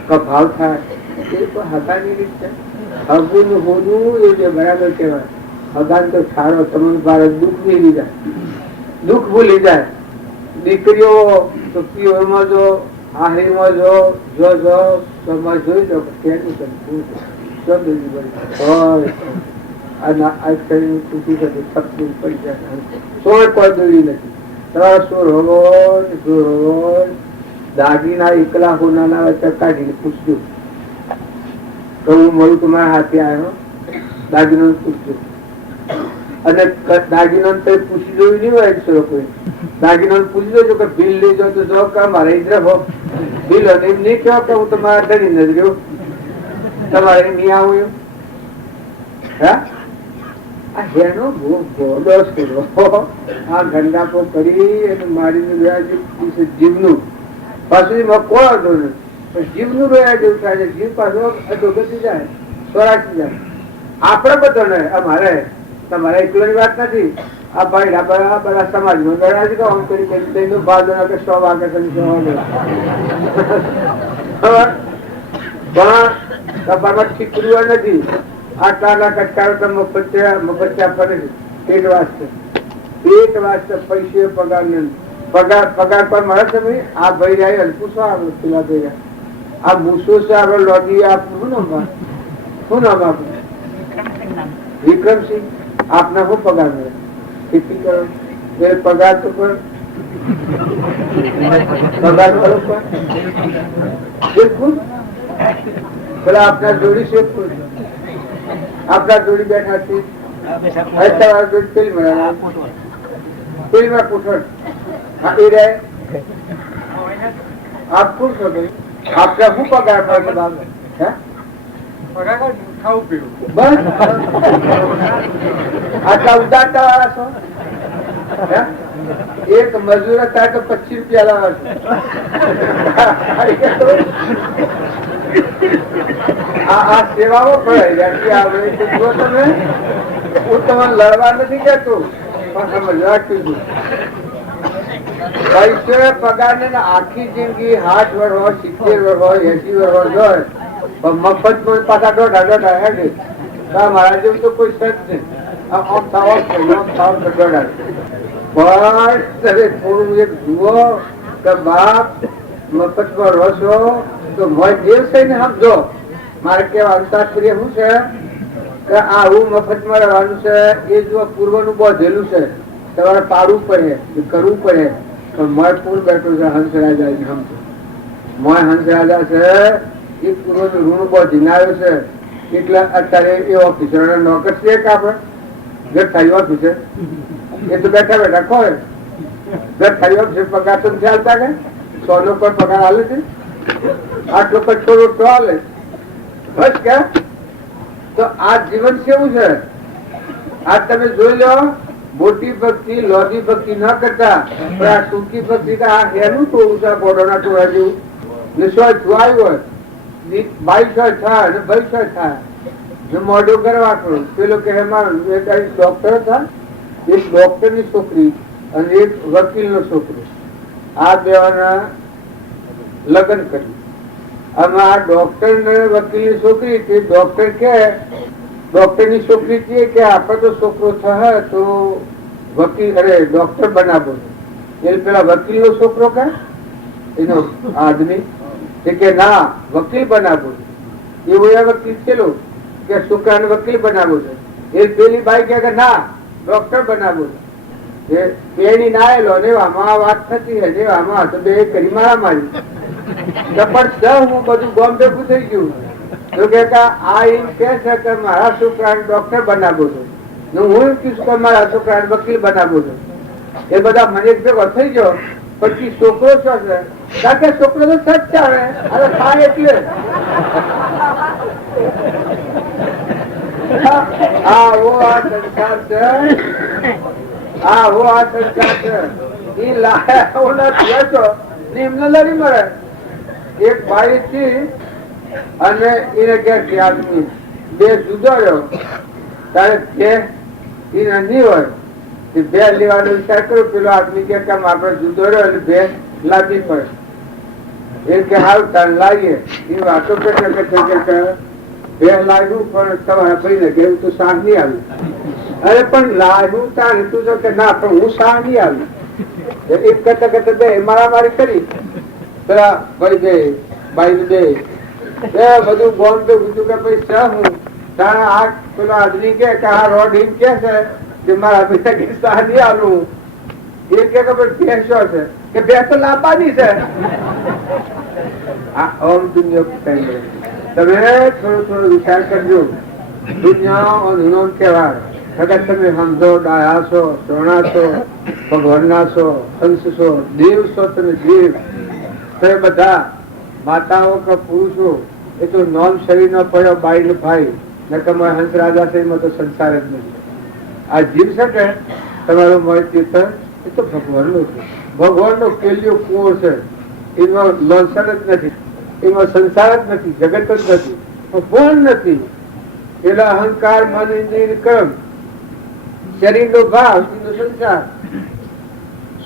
ભાવ થાય એ તો હગાની રીત છે. હગું ને હોનું એ જે બરાબર કહેવાય. હગાન તો સારો તમને ભારત દુઃખ ભૂલી જાય દુઃખ ભૂલી જાય. દીકરીઓ તો પીઓમાં જો હારીમાં જો જોઈ દો દાગીના એકલા હોના વચ્ચે કાઢીને પૂછજો તો હું મળું તમારા હાથે આવ્યો દાગીનો પૂછજો. અને દાગીનો પૂછી જોયું નહીં હોય કોઈ દાગીનો પૂછી જોજો કે બિલ લઈ જાઓ તો જાઓ કે મારે ઇધર હો બિલ એમ નહીં કહો કે હું તમારા ધરી ન રહ્યો તમારે નહીં આવું એમ. હા આ હેનો ભોલો આ ગંડાપો કરી અને મારીને રહ્યા જીવનું પાછું એમાં કોણ હતો ને જીવનું રહ્યા જેવું થાય છે. જીવ પાછો અધોગતિ જાય સ્વરાશી જાય. આપડે બધો ને અમારે તમારે એકલોની વાત નથી. આ ભાઈ બધા સમાજમાં ગયા છે આમ કરી ભાગ કે 100 વાગે પણ તમારા ઠીકરું નથી. આટલા કટકારો મફત આપવા નથી. પેટ વાસ્તે પૈસે પગાર પગાર પર મળે તમે આ ભાઈ રહ્યા પૂછવા પેલા ભાઈ આ મૂસો છે આપડે લોધી આપવું શું નામ આપું વિક્રમસિંહ આપના શું પગાર મળે ખેતી કરો એ પગાર તો પણ પગાર કરો બિલકુલ પેલા આપના જોડી છે આપના જોડી બેઠા છે પેલીમાં પૂછડ એ રહે આપ કોણ છો ભાઈ આપના શું પગાર પડે બસ આટલા ઉદારતા વાળા છો. એક મજૂર થાય તો 25 રૂપિયા લાવે આ સેવાઓ પડે આવે જો તમે હું તમને લડવા નથી કેતો, પણ સમજવા કીધું. પૈસે પગાર ને આખી જિંદગી 60 વર્ષ હોય, 70 વર્ષ હોય, 80 વર્ષ હોય, પણ મફત પાછા દોઢા હેડે. મારા જેવું તો કોઈ સજ નહીં. આમ થાવ દોઢા. પણ તમે થોડું એક જુઓ કે બાપ મફતમાં રહો છો તો મોય દેવ થઈને સમજો. મારે કેવાનું તાત્પર્ય શું છે કે આવું મફતમાં રહેવાનું છે એ જો પૂર્વનું બોધેલું છે, તમારે પાડવું પડે, કરવું પડે. પણ મોય પૂર બેઠું છે હંસરાજા સમજો. મોય હંસરાજા છે એ પૂર્વનું ઋણ બોધીને આવ્યો છે. એટલે અત્યારે એ ઓફિસર નોકર છે કે આપણે ગઠાઈ ઓફિસર એ તો બેઠા બેઠા ખોય. ગઠાઈ ઓફિસર પગાર તો ચાલતા કે 100 નો પર પગાર હાલે છે, 8 પર થોડો તો હાલે બસ કે. તો આ જીવન કેવું છે? આ તમે જોઈ લો, મોટી ભક્તિ લોધી ભક્તિ ન કરતા પણ આ ટૂંકી ભક્તિ આ એનું ટોળું છે, બોડોના ટોળા જેવું. નિશ્ચય થયું હોય 22 થાય ને 22 થાય મોઢું કરવા કરું. પેલો કે ડોક્ટર હતા, એક ડોક્ટર ની છોકરી અને એક વકીલ નો છોકરો, આ બેના લગ્ન કર્યું. આમાં આ ડોક્ટર ને વકીલ ની છોકરી તે ડોક્ટર કે ડોક્ટર ની છોકરી કે આપણે તો છોકરો થાય તો વકીલ અરે ડોક્ટર બનાવો. એ પેલા વકીલ નો છોકરો કે એનો આદમી કે ના વકીલ બનાવો. એવું એ વકીલ છેલો કે છોકરાને વકીલ બનાવો છે. એ પેલી બાઈ કે ના ડોક્ટર બનાવો છે. બેની ના એલો ને આમાં વાત થતી હે ને આમાં તો બે કરી મારા મારી પણ હું બધું ગોમ ભેગું થઈ ગયું. તો કે આ એમ કે છે કે મારા છોકરાને ડોક્ટર બનાવો છો, હું એમ કહીશ કે મારા છોકરાને વકીલ બનાવો છો. એ બધા મને એક ભેગો થઈ ગયો. પછી છોકરો શું છે? કારણ કે છોકરો તો સચ આવે અરે થાય એટલે આવો આ સંસાર છે, આવો આ સંસાર છે. એ લાયા એમને લડી મળે. એક બાઈ થી અને એને કે આદમી બે જુદો રહ્યો તારે બે એને નહીં હોય બે લેવાનો વિચાર કર્યો. પેલો આદમી કે આપડે જુદો રહ્યો એટલે બે લાગી પડે. એ કે હાલ તાર લાવીએ એ વાતો કે બે લાગ્યું પણ તમારા ભાઈ ને કેવું તું શાહ નહીં આવ્યું. અરે પણ લાગ્યું તાર તું કે ના પણ હું શાહ નહીં આવ્યું. એક કરતા કરતા બે મારામારી કરી. પેલા ભાઈ બે બાઈ બે બધું બોન તો બીજું કે ભાઈ શાહ હું તારા આ પેલો આદમી કે આ રોડ એમ કે છે કે મારા ભાઈ કે શાહ નહીં આવ્યું. એ કે ભેંસો છે કે ભેંસ તો લાંબાની છે. આ દુનિયા તમે થોડો વિચાર કરજો. દુનિયા કેવા તમે સમજો ડાયા છો, સોના છો, ભગવાનના છો, હંસ છો, દેવ છો. તમે દેવ તમે બધા માતાઓ કે પુરુષો એ તો નોન શરીર નો પડ્યો બાઈ નો ભાઈ નકમ હંસ રાજા છે એમાં તો સંસાર જ નથી. આ જીવ છે કે તમારો મય તીર્થ એ તો ભગવાન નો છે. ભગવાન નો કેલિયો કુવો છે. એમાં લોન્સર જ નથી, એમાં સંસાર જ નથી, જગત જ નથી, કોણ નથી. પેલા અહંકાર મન ઇન્દ્રિય કર્મ શરીર નો ભાવ એનો સંસાર.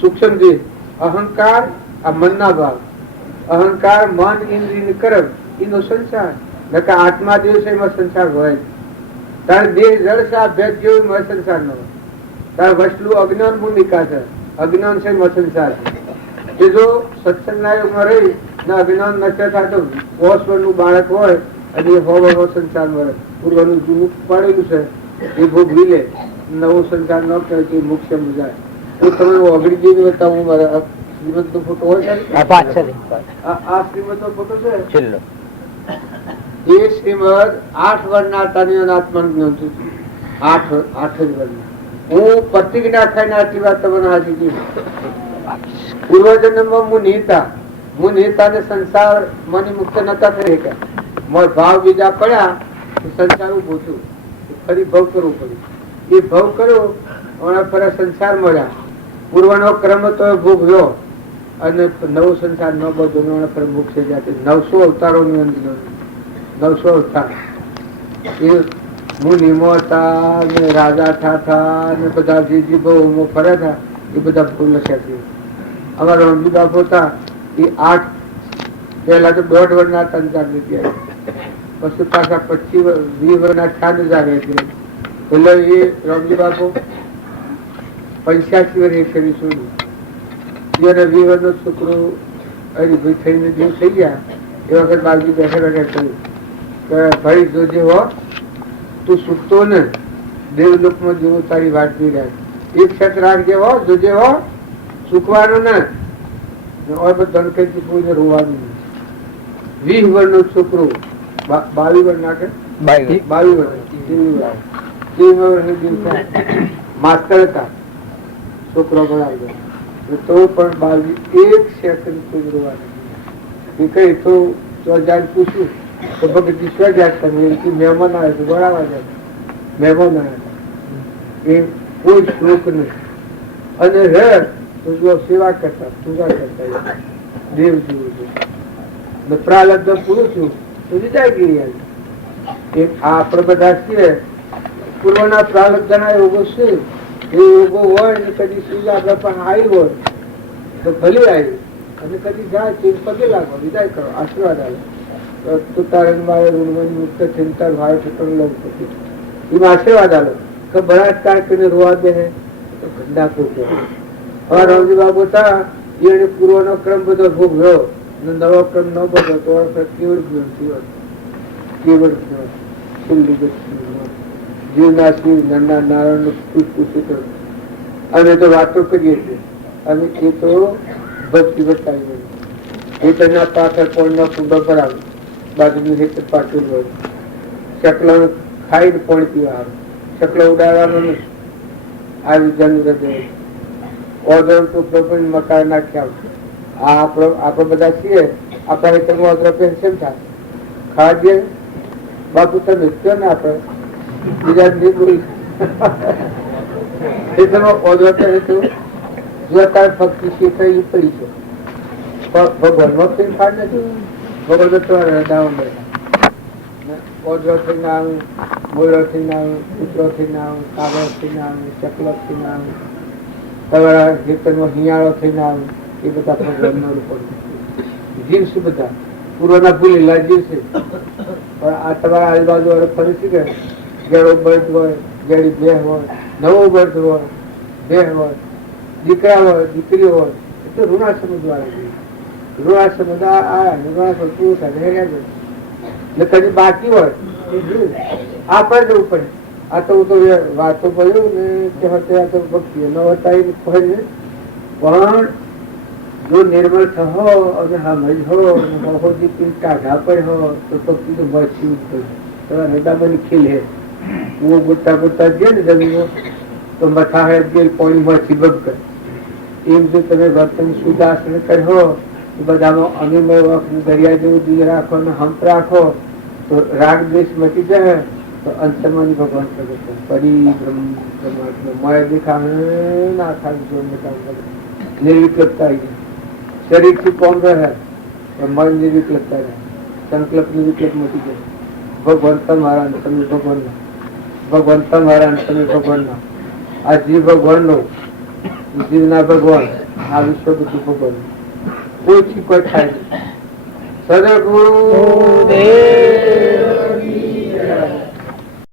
સૂક્ષ્મ દેહ અહંકાર આ મન ના ભાવ, અહંકાર મન ઇન્દ્રિય કર્મ એનો સંસાર. આત્મા દેવ છે એમાં સંસાર હોય. તારે દેહ જળ છે આ ભેદ જેવું સંસાર નો. તારે વસ્તુ અજ્ઞાન ભૂમિકા છે, અજ્ઞાન છે એમાં સંસાર છે. જો સત્સંગ ના યુગમાં રહી ને અજ્ઞાન નષ્ટ થાય તો 100 વર્ષનું બાળક હોય અને એ હોવો સંસાર મળે. પૂર્વનું જૂનું પડેલું છે એ ભોગવી લે. નવો સંસાર ન કરે તો મુખ્ય જાય. હું તમે ઓગળી જેવી બતાવું. મારા શ્રીમદ નો ફોટો હોય છે, આ શ્રીમદ નો ફોટો છે. એ શ્રીમદ 8 વર્ષના હતા આત્માનું જ્ઞાન થયું. 8 જ વર્ષના. હું પ્રતિજ્ઞા ખાઈને આટલી વાત તમને હાજી દીધી. પૂર્વજન્મમાં હું નેતા ને સંસાર મને મુક્ત નતા થઈ શક્યા. ભાવ બીજા પડ્યા સંસાર ઉભું થયું. ફરી ભવ કરવું પડ્યું. એ ભવ કર્યો ફરી સંસાર મળ્યા. પૂર્વનો ક્રમ તો ભોગવ્યો અને નવો સંસાર ન બધો ફરી મુક્ત થઈ જાય. 900 અવતારો ની અંદર 900 અવતાર એ મુનિમો હતા ને રાજા થા ને બધા જે બહુ ફરે હતા એ બધા ફૂલ લખ્યા છે. અમારા રણજી બાપુ હતા એ 8 પહેલા તો 1.5 વર્ષના હતા ને જાગૃતિ પછી પાછા 25-20 વર્ષના ખ્યાલ જાગૃતિ. એટલે એ રણજી બાપુ 85 વર્ષે કરી છોડ્યું. એને 20 વર્ષનો છોકરો હરિભાઈ થઈને દેવ થઈ ગયા એ વખત બાજુ બેઠા બેઠા કહ્યું કે ભાઈ જોજે હો તું છૂટતો ને દેવલોકમાં જેવું તારી વાત જોઈ રહ્યા. એક ક્ષેત્ર રાખજે હો, જોજે હો ચૂકવાનું ને બધાને કઈ કોઈને રોવાનું. 20 વર્ષનો છોકરો 22 વર્ષ નાખે 22 વર્ષ માસ્ટર હતા છોકરો ભણાવી તો પણ 22 એક સેકન્ડ કોઈ રોવાનું. એ કઈ તો જાય પૂછ્યું તો ભગતજી શું જાય તમે મહેમાન આવે તો ભણાવવા જાય. મહેમાન આવ્યા એ કોઈ શ્લોક નહીં અને રે તો સેવા કરતા પૂજા કરતા દેવ જેવું પ્રાલબ્ધ પૂરું થયું તો વિદાય ગઈ. આપણે બધા છીએ પૂર્વના પ્રાલબ્ધ ના યોગો છે. એ યોગો હોય ને કદી સૂર્ય આપણા પણ આવી હોય તો ભલે આવી અને કદી જાય તે પગે લાગો વિદાય કરો આશીર્વાદ આવે તો તારે મારે ઋણવાની મુક્ત ચિંતા ભાઈ ઠેકાણ લઉં પડે એમાં આશીર્વાદ આવે કે બળાત્કાર કરીને રોવા દે તો ગંદા પૂછો. હવે રામજી બાબુ હતા એને પૂર્વનો ક્રમ બધો ભોગવ્યો નવો ક્રમ ન બધો તો કેવળ કેવળ જીવના શિવ નંદા નારાયણ પૂછ્યું અમે તો વાતો કરીએ છીએ અને એ તો ભક્તિ બતાવી એ તેના પાછળ પોણનો કુંડો ભરાવે બાજુની રીતે પાછું હોય શકલો ખાઈને પોણી પીવા આવે શકલો ઉડાડવાનો નહીં આવી જન્મ હૃદય ઓર્ડર તો પ્રભુ મકાન નાખ્યા આપણે બધા છીએ આપણા હેતરમાં ઓર્ડર પેન્શન થાય ખાવા દે બાપુ તમે કયો ને આપણે બીજા નહીં બોલી ઓર્ડર કરે તો જો તારે ભક્તિ શીખાઈ પડી છે ભગવાન નો ફેરફાર નથી. ભગવાન તમારે હૃદય ઓર્ડર થઈને આવું મોરો થઈને આવું કૂતરો થઈને આવું કાગળ થઈને આવું ચકલો થઈને આવું તમારા ખેતરમાં હિયાળો થઈને આવું એ બધા ભગવાનના રૂપો જીવ છે. બધા પૂર્વના ભૂલેલા જીવ છે પણ આ તમારા આજુબાજુ ફરી છે કે ગેળો બળદ હોય ગેળી બે હોય નવો બળદ હોય બે હોય દીકરા હોય દીકરી હોય એ તો ઋણા સમજવાળા ઋણા સમુદાય આ ઋણા પૂરું થાય એટલે કદી બાકી હોય આપણે જવું પડે. આ તો હું તો વાતો પડ્યું ને કે આ તો ભક્તિ ન હતા એ પણ જો નિર્મળ થહો અને સમજ હો બહુજી ટાઢા પર હો તો ભક્તિ તો બચી તમારા હૃદયમાં ખીલે હું ગોતા ગોતા જઈએ ને જમીનો તો મથા હે જેલ પાણી માંથી બગ એમ જો તમે વર્તન સુદાસન કરો બધામાં અનુમય વખત દરિયા જેવું દૂધ રાખો ને હંપ રાખો તો રાગ દ્વેષ મટી જાય તો અંતરમાં ભગવાન પ્રગટ પરિબ્રહ્મ માયા દેખાવે ના થાય નિર્વિકલ્પતા આવી જાય. શરીર થી કોણ રહે મન નિર્વિકલ્પતા રહે સંકલ્પ નિર્વિકલ્પ મટી જાય. ભગવાન તમારા તમે ભગવાન ના ભગવાન તમારા તમે ભગવાન ના આ જીવ ભગવાન નો જીવના ભગવાન આ વિશ્વ બધું ભગવાન કોઈ થી કોઈ થાય. સદગુરુ દેવ